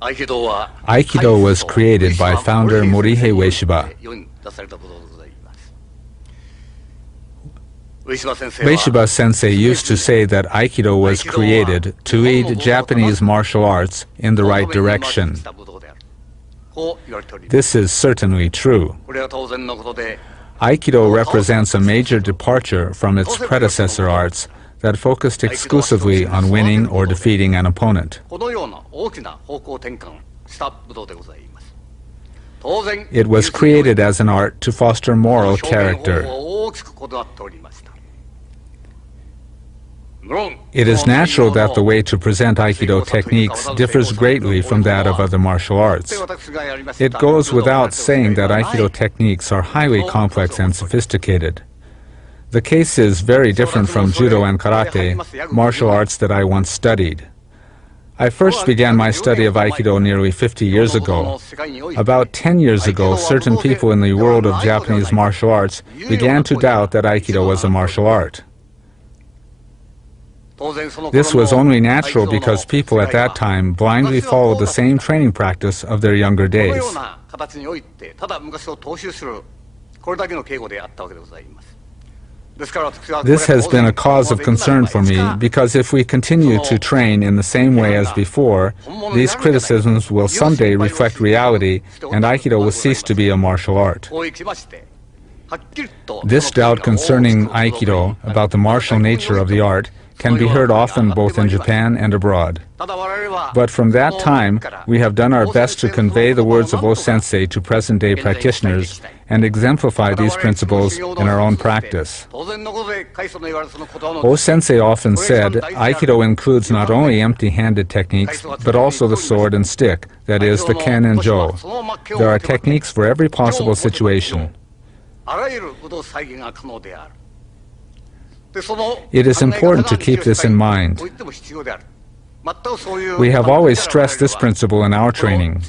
Aikido was created by founder Morihei Ueshiba. Ueshiba Sensei used to say that Aikido was created to lead Japanese martial arts in the right direction. This is certainly true. Aikido represents a major departure from its predecessor arts, that focused exclusively on winning or defeating an opponent. It was created as an art to foster moral character. It is natural that the way to present Aikido techniques differs greatly from that of other martial arts. It goes without saying that Aikido techniques are highly complex and sophisticated. The case is very different from Judo and Karate, martial arts that I once studied. I first began my study of Aikido nearly 50 years ago. About 10 years ago, certain people in the world of Japanese martial arts began to doubt that Aikido was a martial art. This was only natural because people at that time blindly followed the same training practice of their younger days. This has been a cause of concern for me because if we continue to train in the same way as before, these criticisms will someday reflect reality and Aikido will cease to be a martial art. This doubt concerning Aikido about the martial nature of the art can be heard often both in Japan and abroad. But from that time, we have done our best to convey the words of O-sensei to present-day practitioners and exemplify these principles in our own practice. O-sensei often said, Aikido includes not only empty-handed techniques, but also the sword and stick, that is, the ken and jo. There are techniques for every possible situation. It is important to keep this in mind. We have always stressed this principle in our training.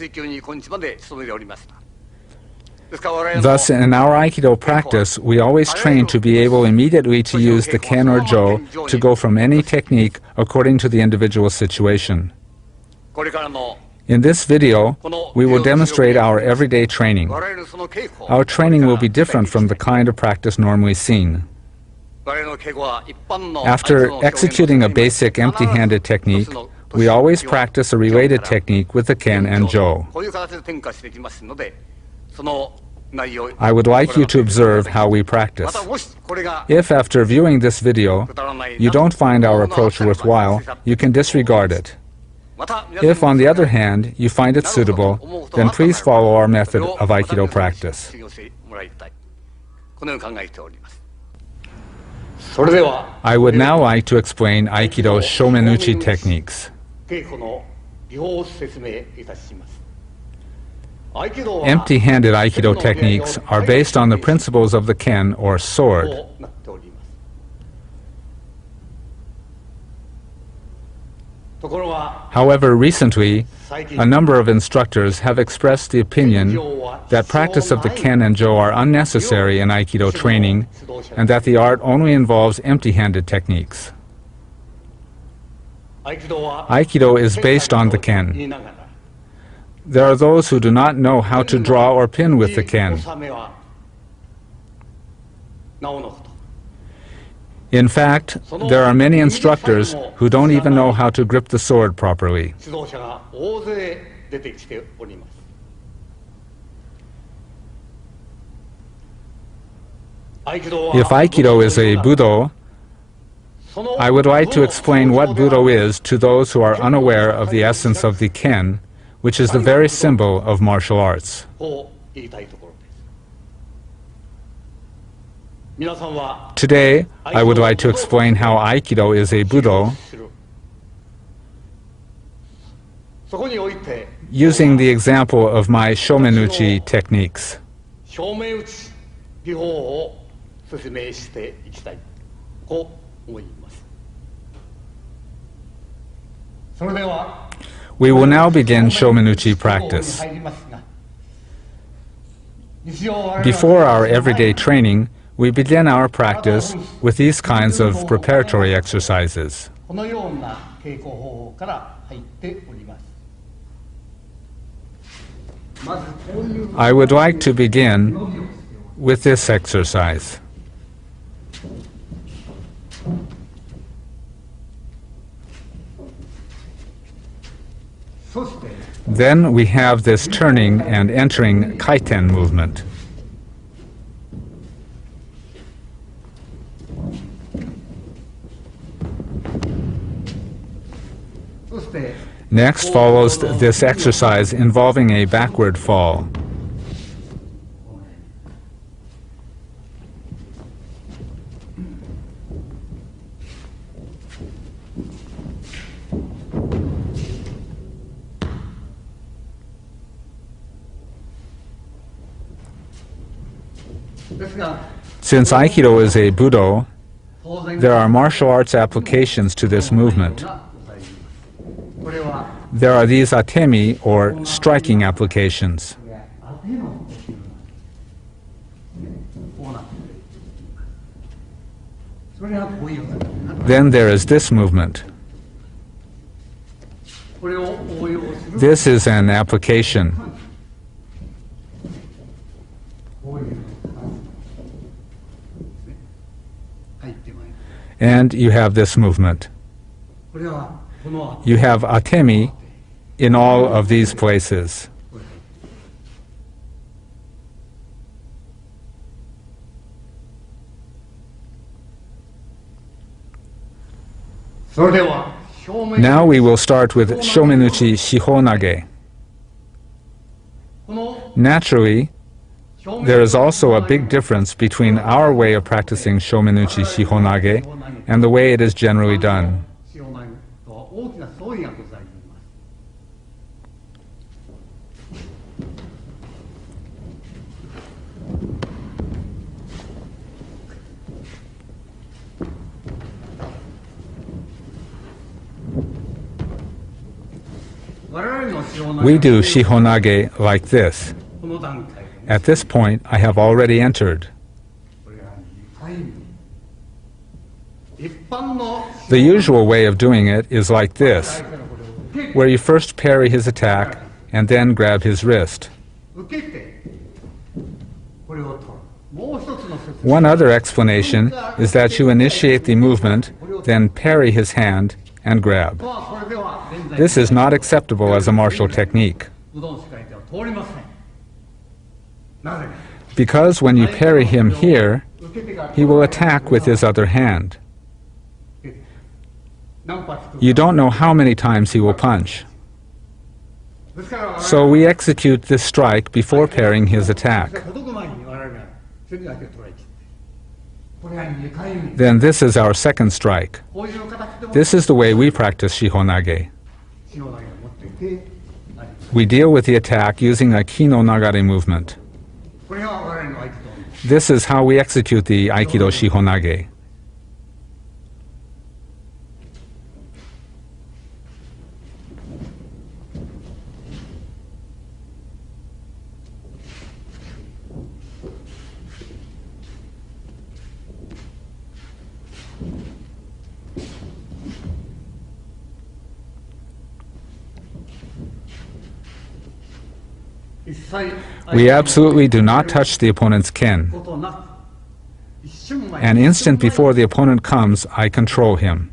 Thus, in our Aikido practice, we always train to be able immediately to use the ken or jo to go from any technique according to the individual situation. In this video, we will demonstrate our everyday training. Our training will be different from the kind of practice normally seen. After executing a basic empty-handed technique, we always practice a related technique with the ken and jo. I would like you to observe how we practice. If after viewing this video, you don't find our approach worthwhile, you can disregard it. If, on the other hand, you find it suitable, then please follow our method of Aikido practice. I would now like to explain Aikido's Shomenuchi techniques. Empty-handed Aikido techniques are based on the principles of the ken or sword. However, recently, a number of instructors have expressed the opinion that practice of the ken and jo are unnecessary in Aikido training and that the art only involves empty-handed techniques. Aikido is based on the ken. There are those who do not know how to draw or pin with the ken. In fact, there are many instructors who don't even know how to grip the sword properly. If Aikido is a Budo, I would like to explain what Budo is to those who are unaware of the essence of the ken, which is the very symbol of martial arts. Today, I would like to explain how Aikido is a Budo using the example of my Shomenuchi techniques. We will now begin Shomenuchi practice. Before our everyday training, we begin our practice with these kinds of preparatory exercises. I would like to begin with this exercise. Then we have this turning and entering kaiten movement. Next follows this exercise involving a backward fall. Since Aikido is a Budo, there are martial arts applications to this movement. There are these atemi, or striking applications. Then there is this movement. This is an application. And you have this movement. You have atemi in all of these places. Now we will start with Shomenuchi Shihonage. Naturally, there is also a big difference between our way of practicing Shomenuchi Shihonage and the way it is generally done. We do Shihonage like this. At this point, I have already entered. The usual way of doing it is like this, where you first parry his attack and then grab his wrist. One other explanation is that you initiate the movement, then parry his hand and grab. This is not acceptable as a martial technique. Because when you parry him here, he will attack with his other hand. You don't know how many times he will punch. So we execute this strike before parrying his attack. Then this is our second strike. This is the way we practice Shihonage. We deal with the attack using a ki no nagare movement. This is how we execute the Aikido Shihonage. We absolutely do not touch the opponent's ken. An instant before the opponent comes, I control him.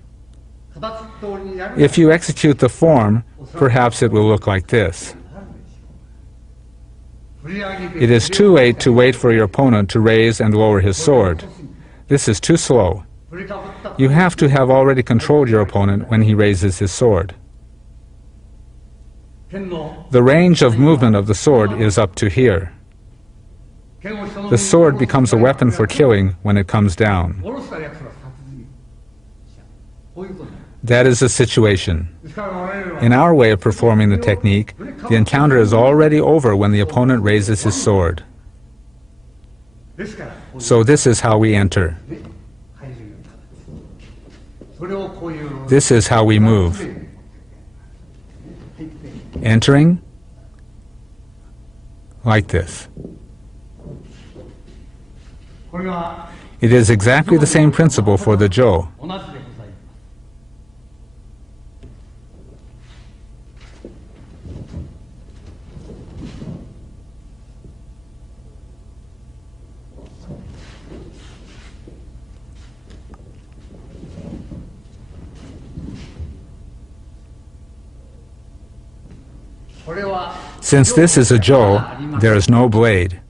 If you execute the form, perhaps it will look like this. It is too late to wait for your opponent to raise and lower his sword. This is too slow. You have to have already controlled your opponent when he raises his sword. The range of movement of the sword is up to here. The sword becomes a weapon for killing when it comes down. That is the situation. In our way of performing the technique, the encounter is already over when the opponent raises his sword. So this is how we enter. This is how we move. Entering like this. It is exactly the same principle for the Jo. Since this is a Jo, there is no blade.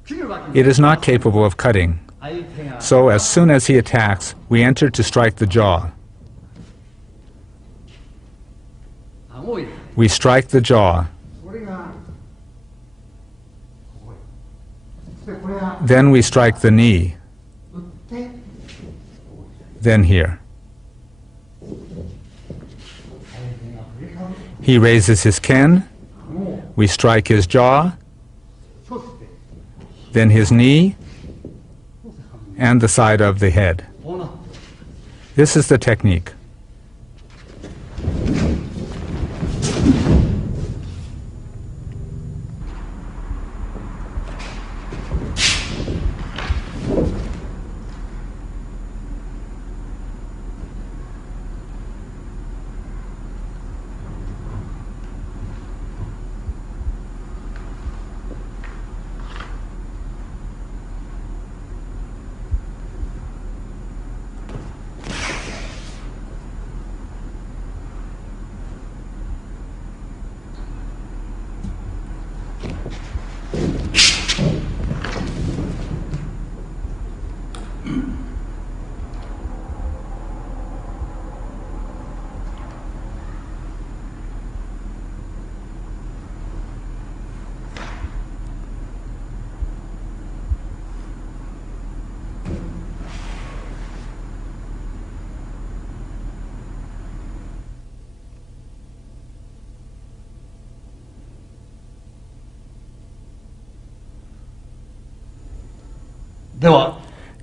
It is not capable of cutting. So as soon as he attacks, we enter to strike the jaw. We strike the jaw. Then we strike the knee. Then here. He raises his ken. We strike his jaw. Then his knee. And the side of the head. This is the technique.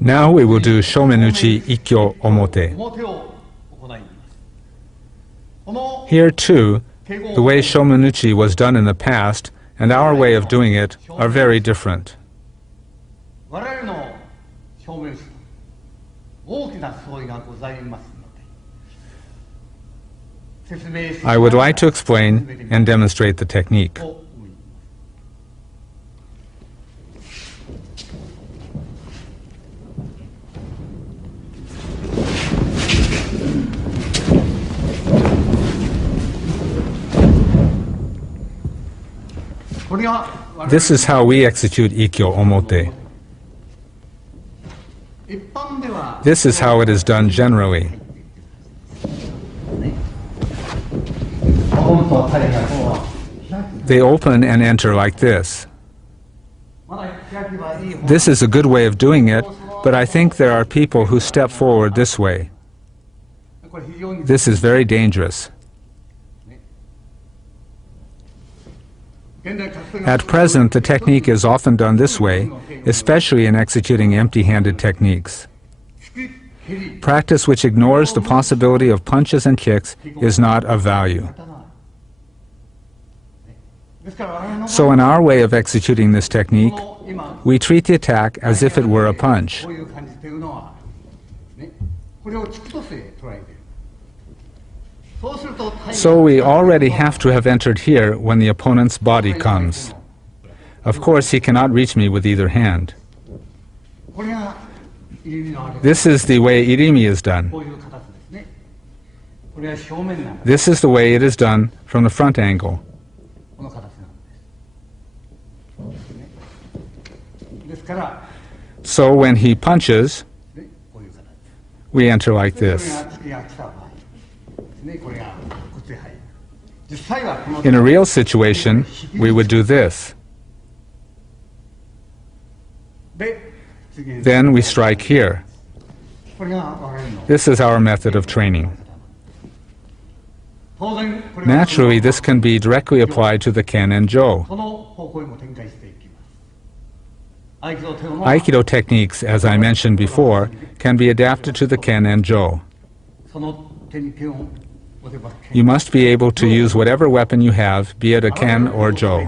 Now we will do Shomenuchi Ikkyo Omote. Here too, the way Shomenuchi was done in the past and our way of doing it are very different. I would like to explain and demonstrate the technique. This is how we execute Ikkyo Omote. This is how it is done generally. They open and enter like this. This is a good way of doing it, but I think there are people who step forward this way. This is very dangerous. At present, the technique is often done this way, especially in executing empty-handed techniques. Practice which ignores the possibility of punches and kicks is not of value. So in our way of executing this technique, we treat the attack as if it were a punch. So we already have to have entered here when the opponent's body comes. Of course, he cannot reach me with either hand. This is the way irimi is done. This is the way it is done from the front angle. So when he punches, we enter like this. In a real situation, we would do this. Then we strike here. This is our method of training. Naturally, this can be directly applied to the Ken and Jo. Aikido techniques, as I mentioned before, can be adapted to the Ken and Jo. You must be able to use whatever weapon you have, be it a Ken or Jo.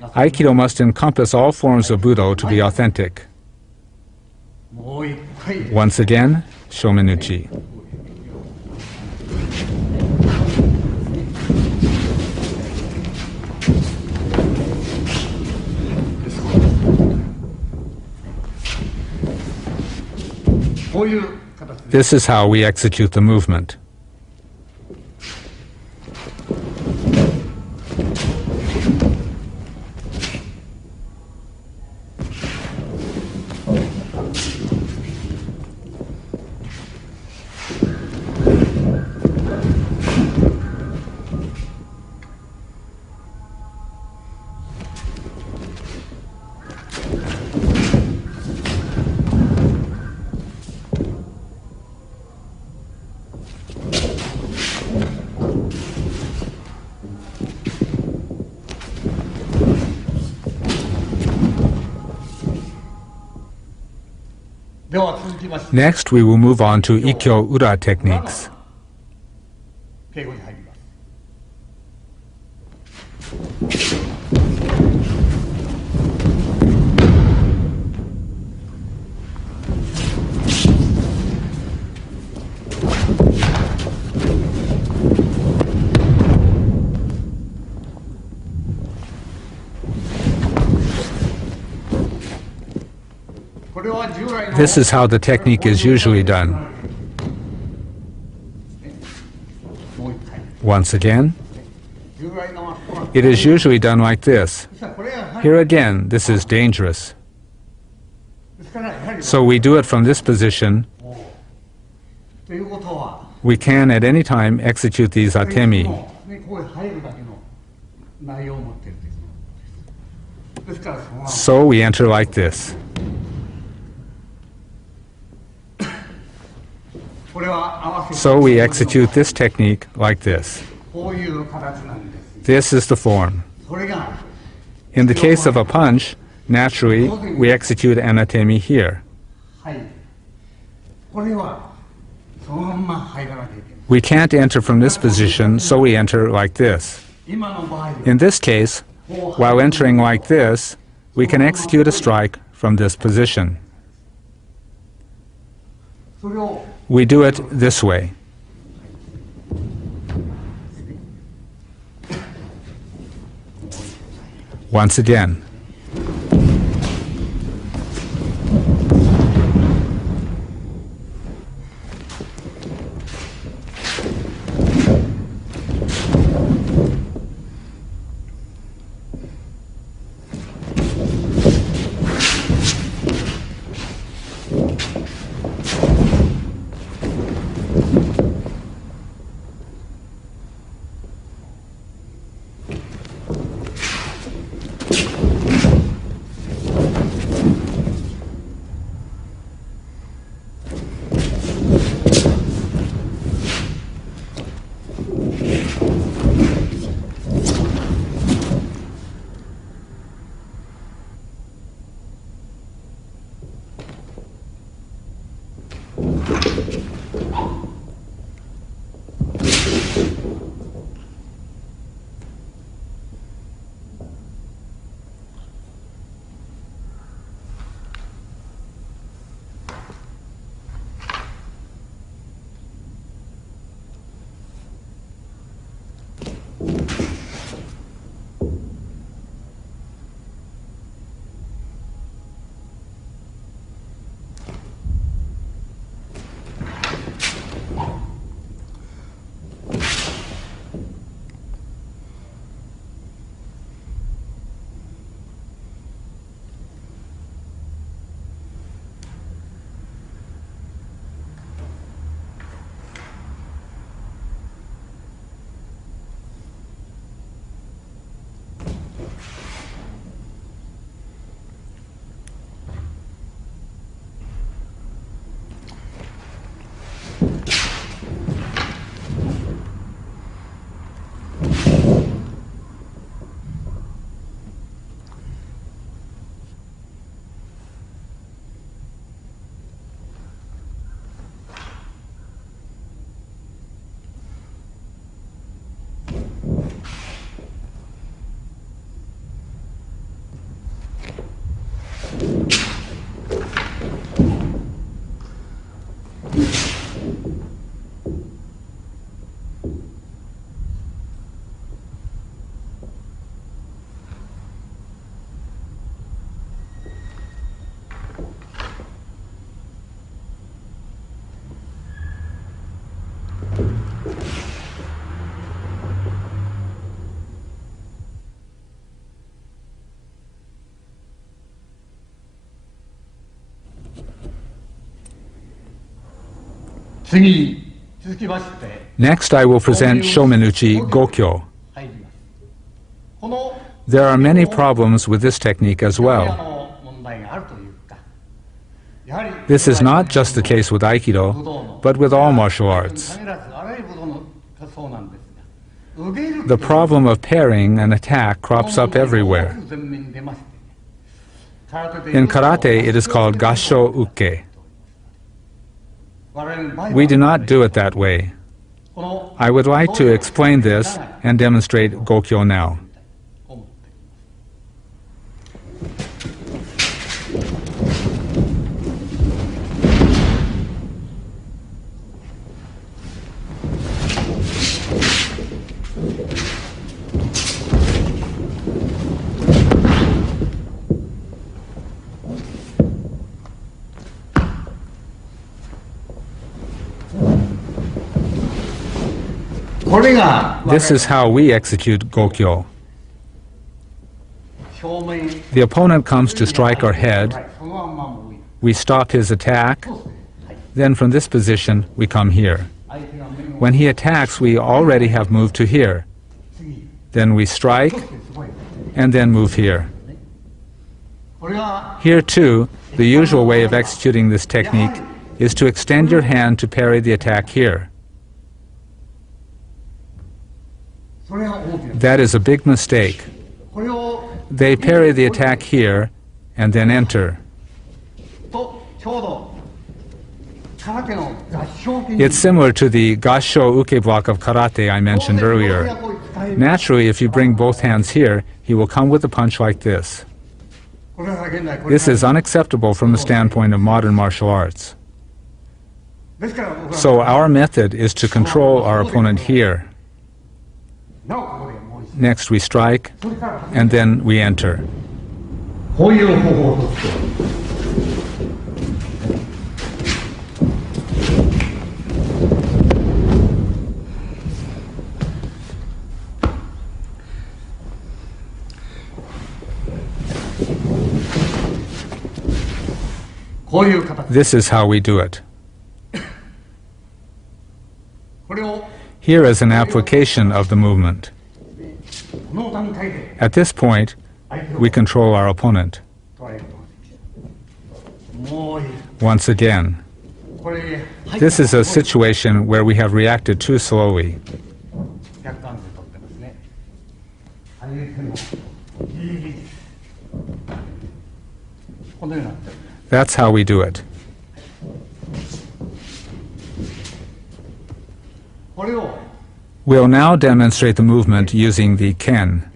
Aikido must encompass all forms of Budo to be authentic. Once again, Shomenuchi. This is how we execute the movement. Next, we will move on to Ikkyo Ura techniques. This is how the technique is usually done. Once again, it is usually done like this. Here again, this is dangerous. So we do it from this position. We can at any time execute these atemi. So we enter like this. So we execute this technique like this. This is the form. In the case of a punch, naturally, we execute an atemi here. We can't enter from this position, so we enter like this. In this case, while entering like this, we can execute a strike from this position. We do it this way. Once again. Next, I will present Shomenuchi Gokyo. There are many problems with this technique as well. This is not just the case with Aikido, but with all martial arts. The problem of parrying an attack crops up everywhere. In karate, it is called gassho uke. We do not do it that way. I would like to explain this and demonstrate gokyo now. This is how we execute gokyo. The opponent comes to strike our head. We stop his attack. Then from this position, we come here. When he attacks, we already have moved to here. Then we strike, and then move here. Here too, the usual way of executing this technique is to extend your hand to parry the attack here. That is a big mistake. They parry the attack here and then enter. It's similar to the gassho uke block of karate I mentioned earlier. Naturally, if you bring both hands here, he will come with a punch like this. This is unacceptable from the standpoint of modern martial arts. So our method is to control our opponent here. Next we strike, and then we enter. This is how we do it. Here is an application of the movement. At this point, we control our opponent. Once again. This is a situation where we have reacted too slowly. That's how we do it. We'll now demonstrate the movement using the ken.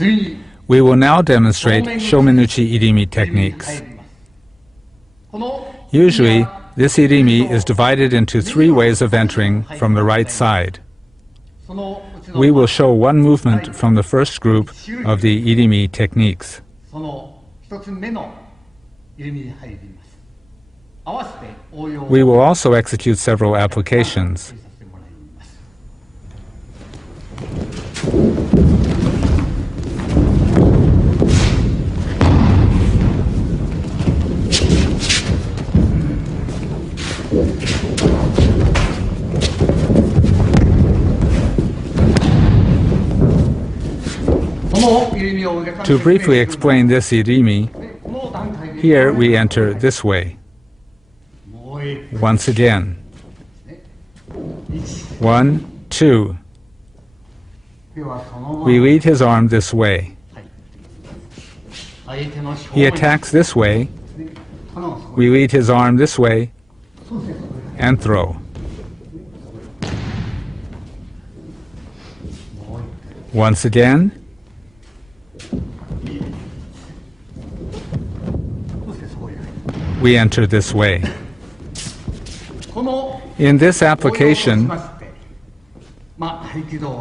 We will now demonstrate Shomenuchi irimi techniques. Usually, this irimi is divided into 3 ways of entering from the right side. We will show one movement from the first group of the irimi techniques. We will also execute several applications. To briefly explain this irimi, here we enter this way. Once again. 1, 2. We lead his arm this way. He attacks this way. We lead his arm this way and throw. Once again. We enter this way. In this application,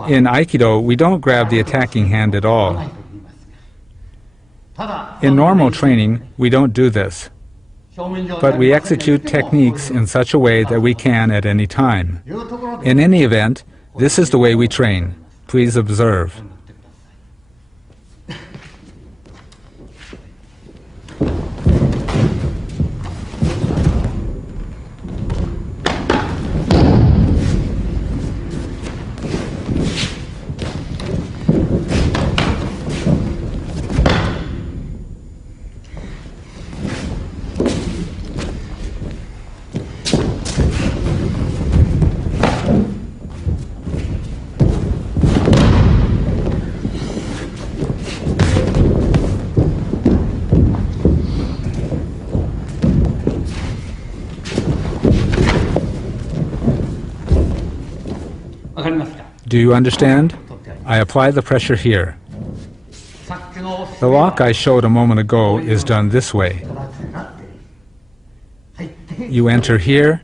in Aikido, we don't grab the attacking hand at all. In normal training, we don't do this. But we execute techniques in such a way that we can at any time. In any event, this is the way we train. Please observe. Do you understand? I apply the pressure here. The lock I showed a moment ago is done this way. You enter here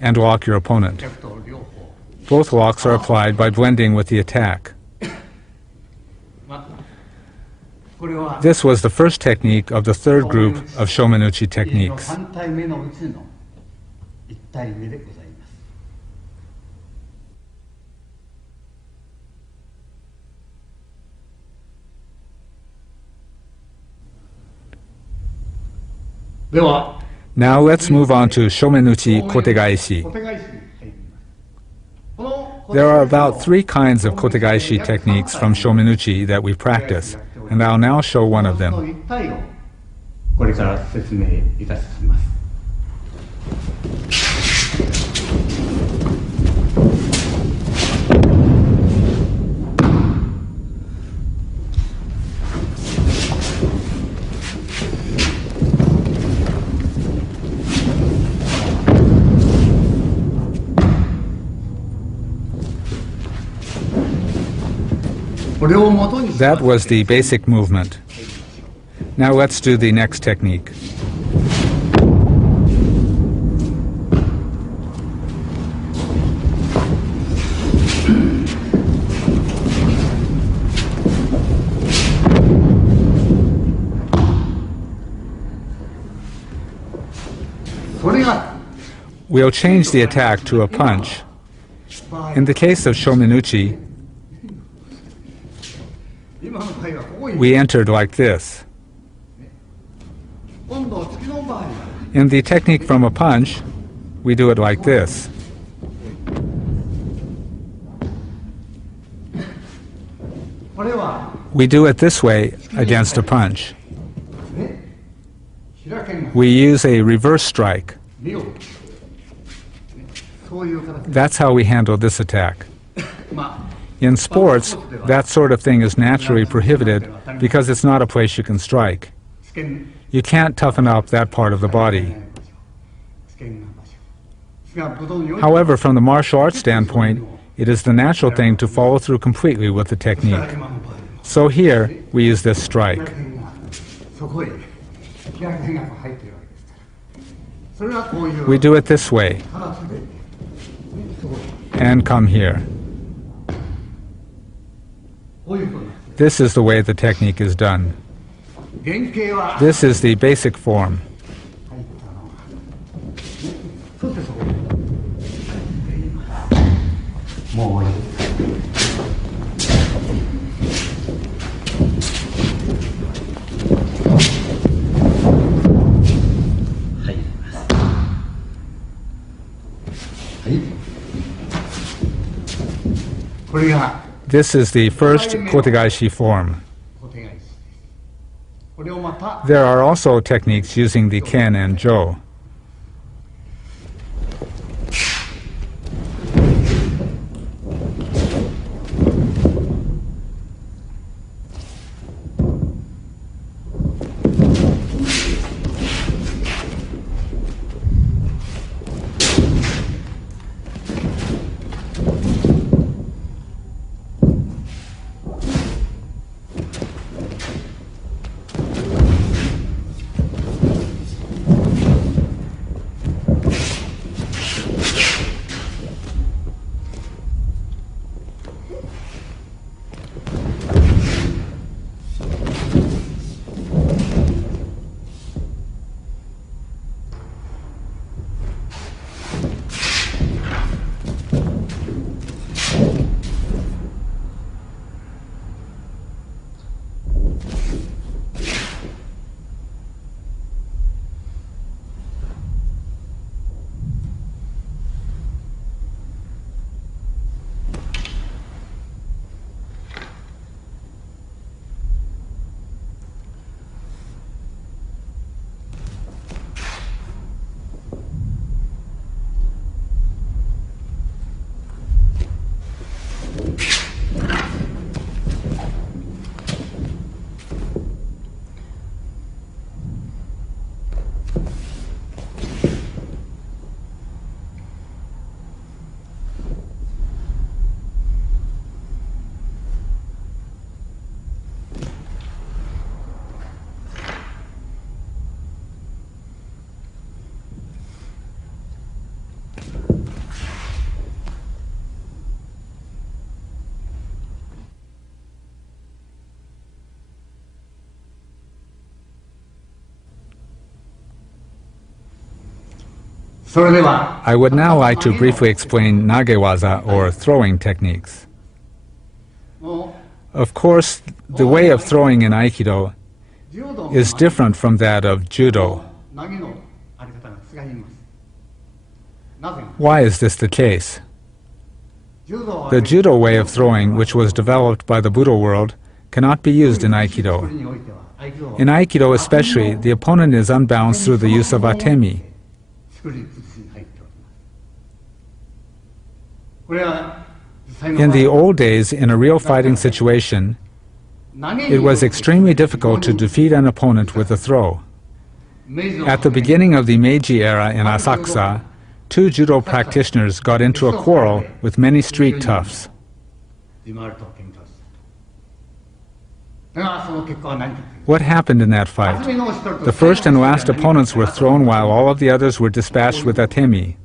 and lock your opponent. Both locks are applied by blending with the attack. This was the first technique of the third group of Shomenuchi techniques. Now let's move on to Shomenuchi Kotegaishi. There are about 3 kinds of Kotegaishi techniques from Shomenuchi that we practice, and I'll now show one of them. That was the basic movement. Now let's do the next technique. We'll change the attack to a punch. In the case of Shomenuchi, we entered like this. In the technique from a punch, we do it like this. We do it this way against a punch. We use a reverse strike. That's how we handle this attack. In sports, that sort of thing is naturally prohibited because it's not a place you can strike. You can't toughen up that part of the body. However, from the martial arts standpoint, it is the natural thing to follow through completely with the technique. So here, we use this strike. We do it this way, and come here. This is the way the technique is done. This is the basic form. This is the first kotegaishi form. There are also techniques using the ken and jo. I would now like to briefly explain nagewaza, or throwing techniques. Of course, the way of throwing in Aikido is different from that of Judo. Why is this the case? The Judo way of throwing, which was developed by the Buddha world, cannot be used in Aikido. In Aikido especially, the opponent is unbalanced through the use of atemi. In the old days, in a real fighting situation, it was extremely difficult to defeat an opponent with a throw. At the beginning of the Meiji era in Asakusa, 2 Judo practitioners got into a quarrel with many street toughs. What happened in that fight? The first and last opponents were thrown while all of the others were dispatched with atemi.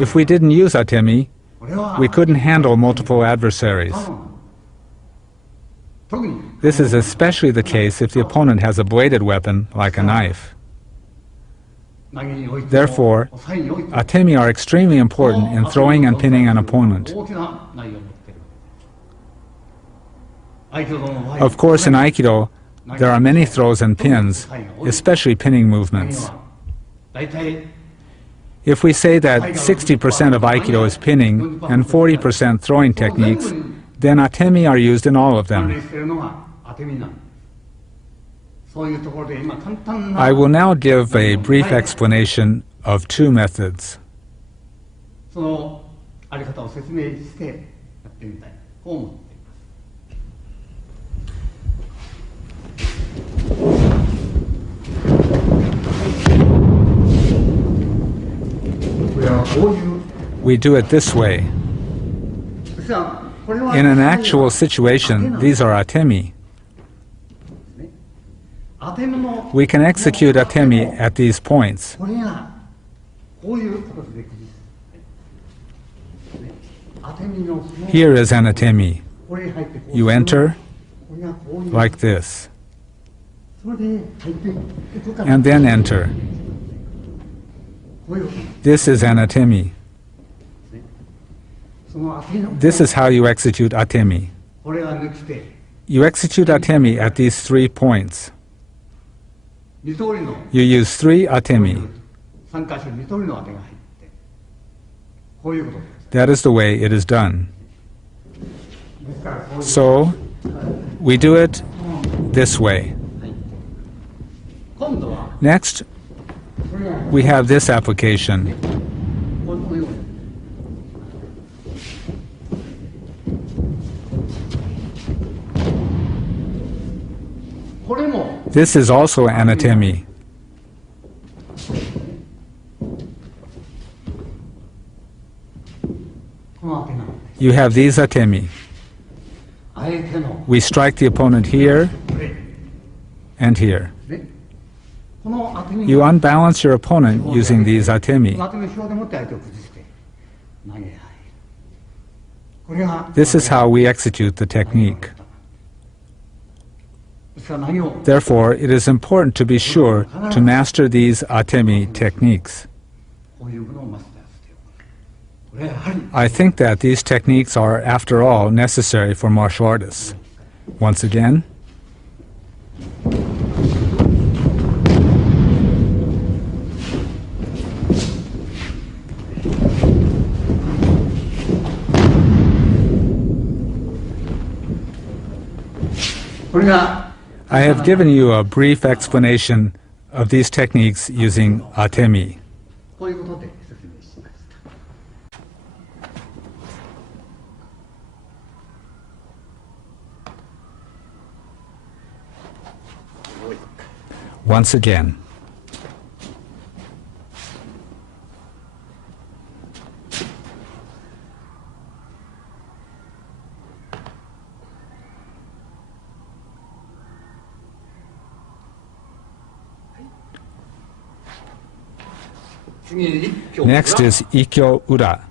If we didn't use atemi, we couldn't handle multiple adversaries. This is especially the case if the opponent has a bladed weapon, like a knife. Therefore, atemi are extremely important in throwing and pinning an opponent. Of course, in Aikido, there are many throws and pins, especially pinning movements. If we say that 60% of Aikido is pinning and 40% throwing techniques, then atemi are used in all of them. I will now give a brief explanation of 2 methods. We do it this way. In an actual situation, these are atemi. We can execute atemi at these points. Here is an atemi. You enter like this, and then enter. This is an atemi. This is how you execute atemi. You execute atemi at these 3 points. You use 3 atemi. That is the way it is done. So, we do it this way. Next, we have this application. This is also an atemi. You have these atemi. We strike the opponent here and here. You unbalance your opponent using these atemi. This is how we execute the technique. Therefore, it is important to be sure to master these atemi techniques. I think that these techniques are, after all, necessary for martial artists. Once again, I have given you a brief explanation of these techniques using atemi. Once again. Next is Ikkyo Ura.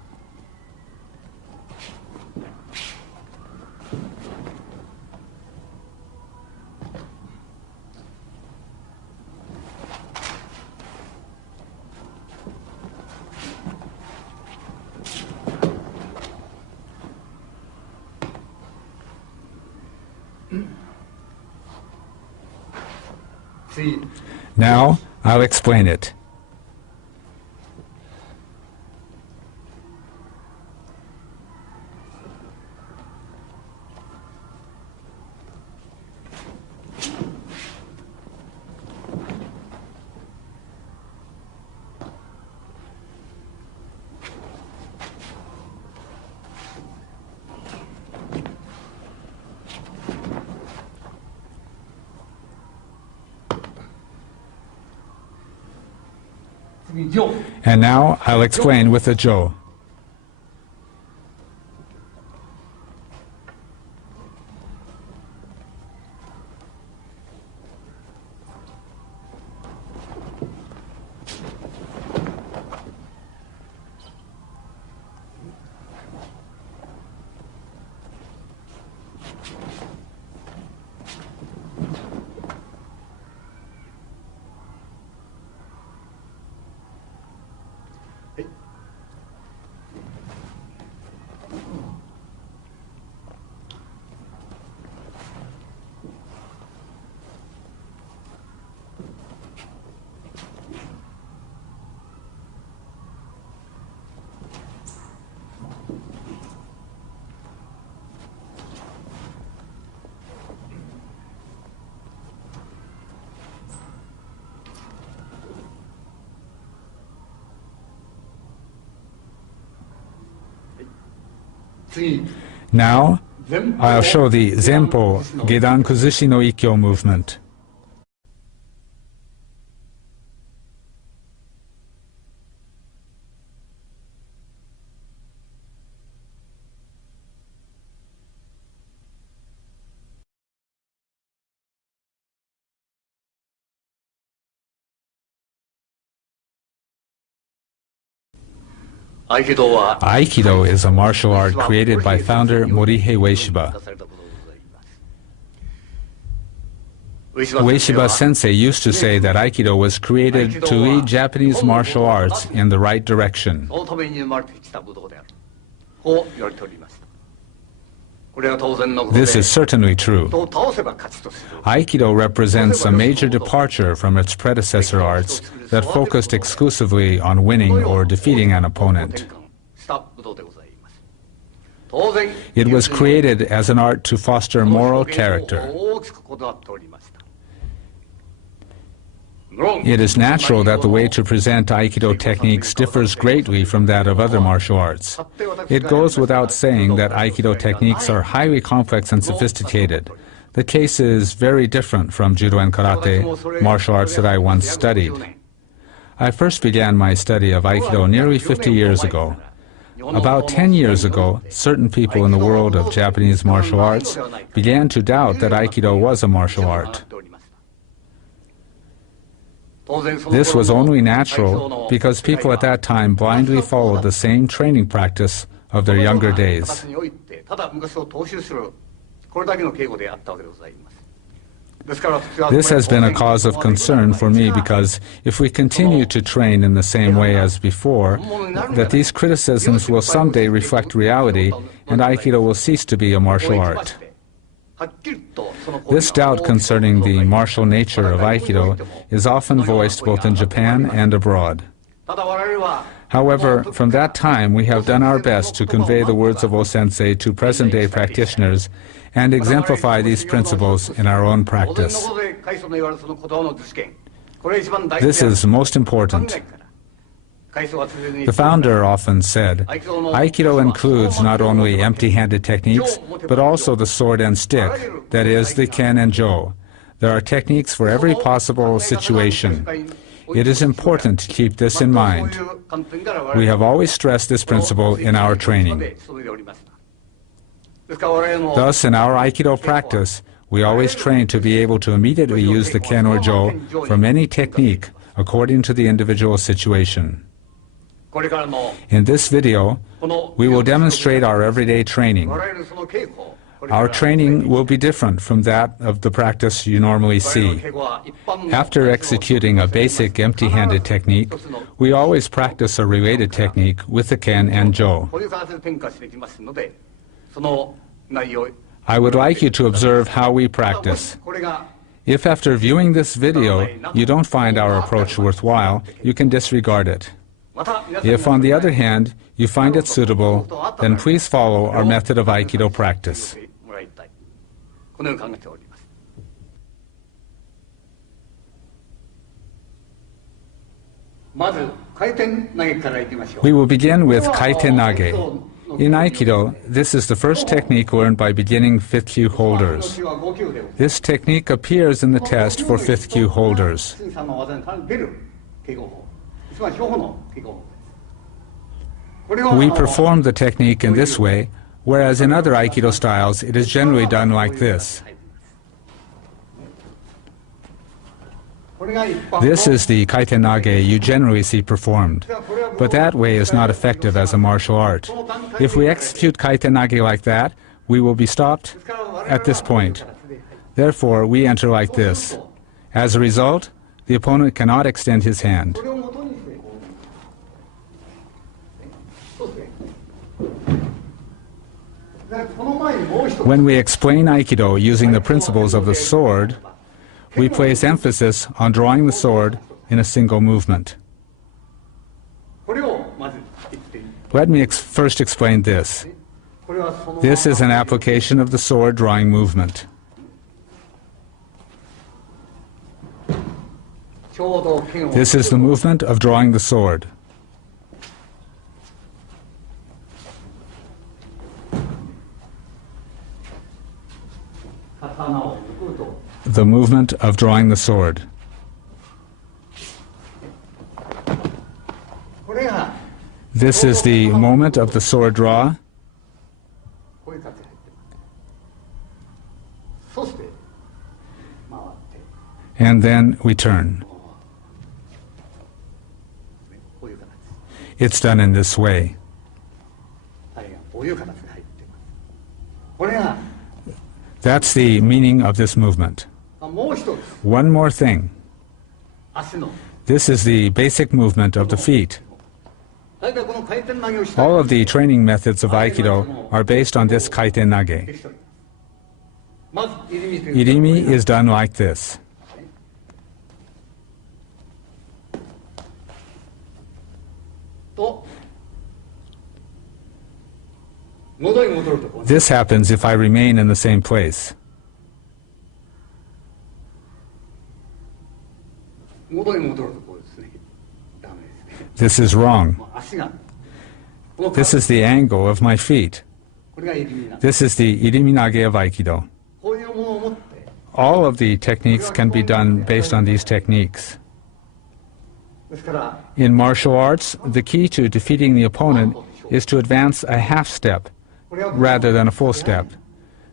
Now, I'll explain it. And now I'll explain with the jo. Now, I'll show the Zenpo Gedan Kuzushi no Ikkyo movement. Aikido is a martial art created by founder Morihei Ueshiba. Ueshiba Sensei used to say that Aikido was created to lead Japanese martial arts in the right direction. This is certainly true. Aikido represents a major departure from its predecessor arts that focused exclusively on winning or defeating an opponent. It was created as an art to foster moral character. It is natural that the way to present Aikido techniques differs greatly from that of other martial arts. It goes without saying that Aikido techniques are highly complex and sophisticated. The case is very different from Judo and Karate, martial arts that I once studied. I first began my study of Aikido nearly 50 years ago. About 10 years ago, certain people in the world of Japanese martial arts began to doubt that Aikido was a martial art. This was only natural because people at that time blindly followed the same training practice of their younger days. This has been a cause of concern for me because if we continue to train in the same way as before, that these criticisms will someday reflect reality and Aikido will cease to be a martial art. This doubt concerning the martial nature of Aikido is often voiced both in Japan and abroad. However, from that time we have done our best to convey the words of O-sensei to present-day practitioners and exemplify these principles in our own practice. This is most important. The founder often said, Aikido includes not only empty-handed techniques, but also the sword and stick, that is, the ken and jo. There are techniques for every possible situation. It is important to keep this in mind. We have always stressed this principle in our training. Thus, in our Aikido practice, we always train to be able to immediately use the ken or jo from any technique according to the individual situation. In this video, we will demonstrate our everyday training. Our training will be different from that of the practice you normally see. After executing a basic empty-handed technique, we always practice a related technique with the ken and jo. I would like you to observe how we practice. If after viewing this video you don't find our approach worthwhile, you can disregard it. If, on the other hand, you find it suitable, then please follow our method of Aikido practice. We will begin with kaiten nage. In Aikido, this is the first technique learned by beginning 5th kyu holders. This technique appears in the test for 5th kyu holders. We perform the technique in this way, whereas in other Aikido styles it is generally done like this. This is the kaiten nage you generally see performed, but that way is not effective as a martial art. If we execute kaiten nage like that, we will be stopped at this point. Therefore, we enter like this. As a result, the opponent cannot extend his hand. When we explain Aikido using the principles of the sword, we place emphasis on drawing the sword in a single movement. Let me first explain this. This is an application of the sword drawing movement. This is the movement of drawing the sword. The movement of drawing the sword. This is the moment of the sword draw. And then we turn. It's done in this way. That's the meaning of this movement. One more thing. This is the basic movement of the feet. All of the training methods of Aikido are based on this kaiten nage. Irimi is done like this. This happens if I remain in the same place. This is wrong. This is the angle of my feet. This is the irimi nage of Aikido. All of the techniques can be done based on these techniques. In martial arts, the key to defeating the opponent is to advance a half step rather than a full step.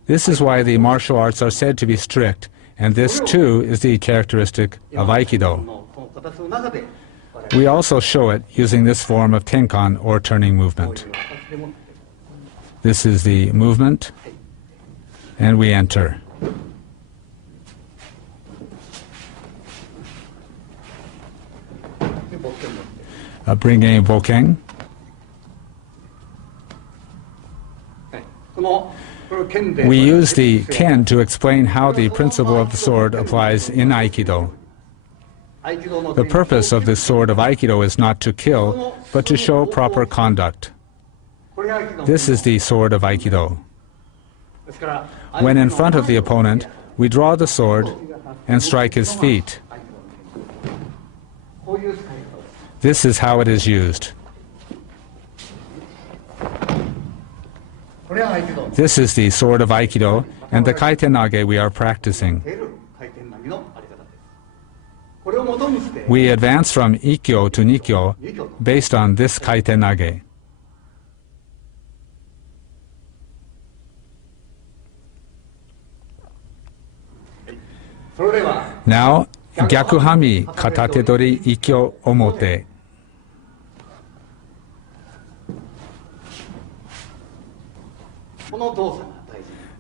This is why the martial arts are said to be strict, and this too is the characteristic of Aikido. We also show it using this form of tenkan or turning movement. This is the movement, and we enter. Bring a boken. We use the ken to explain how the principle of the sword applies in Aikido. The purpose of this sword of Aikido is not to kill, but to show proper conduct. This is the sword of Aikido. When in front of the opponent, we draw the sword and strike his feet. This is how it is used. This is the sword of Aikido and the kaiten nage we are practicing. We advance from ikkyo to nikyo based on this kaiten nage. Now, Gyakuhanmi Katatedori ikkyo omote.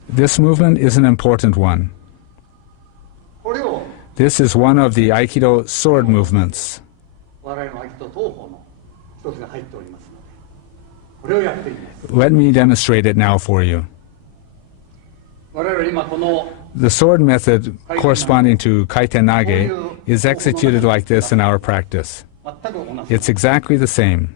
This movement is an important one. This is one of the Aikido sword movements. Let me demonstrate it now for you. The sword method corresponding to kaiten nage is executed like this in our practice. It's exactly the same.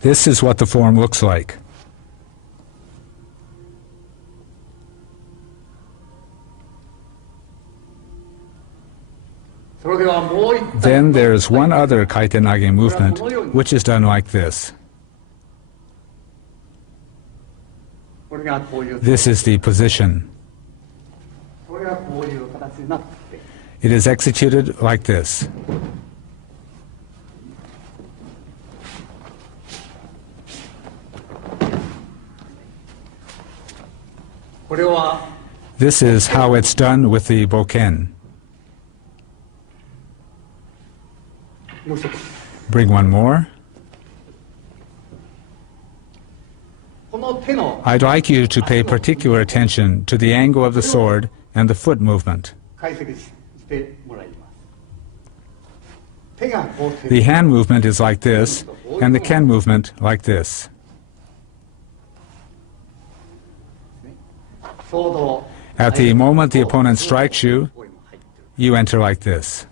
This is what the form looks like. Then there is one other kaiten nage movement, which is done like this. This is the position. It is executed like this. This is how it's done with the boken. Bring one more. I'd like you to pay particular attention to the angle of the sword and the foot movement. The hand movement is like this, and the ken movement like this. At the moment the opponent strikes you, you enter like this.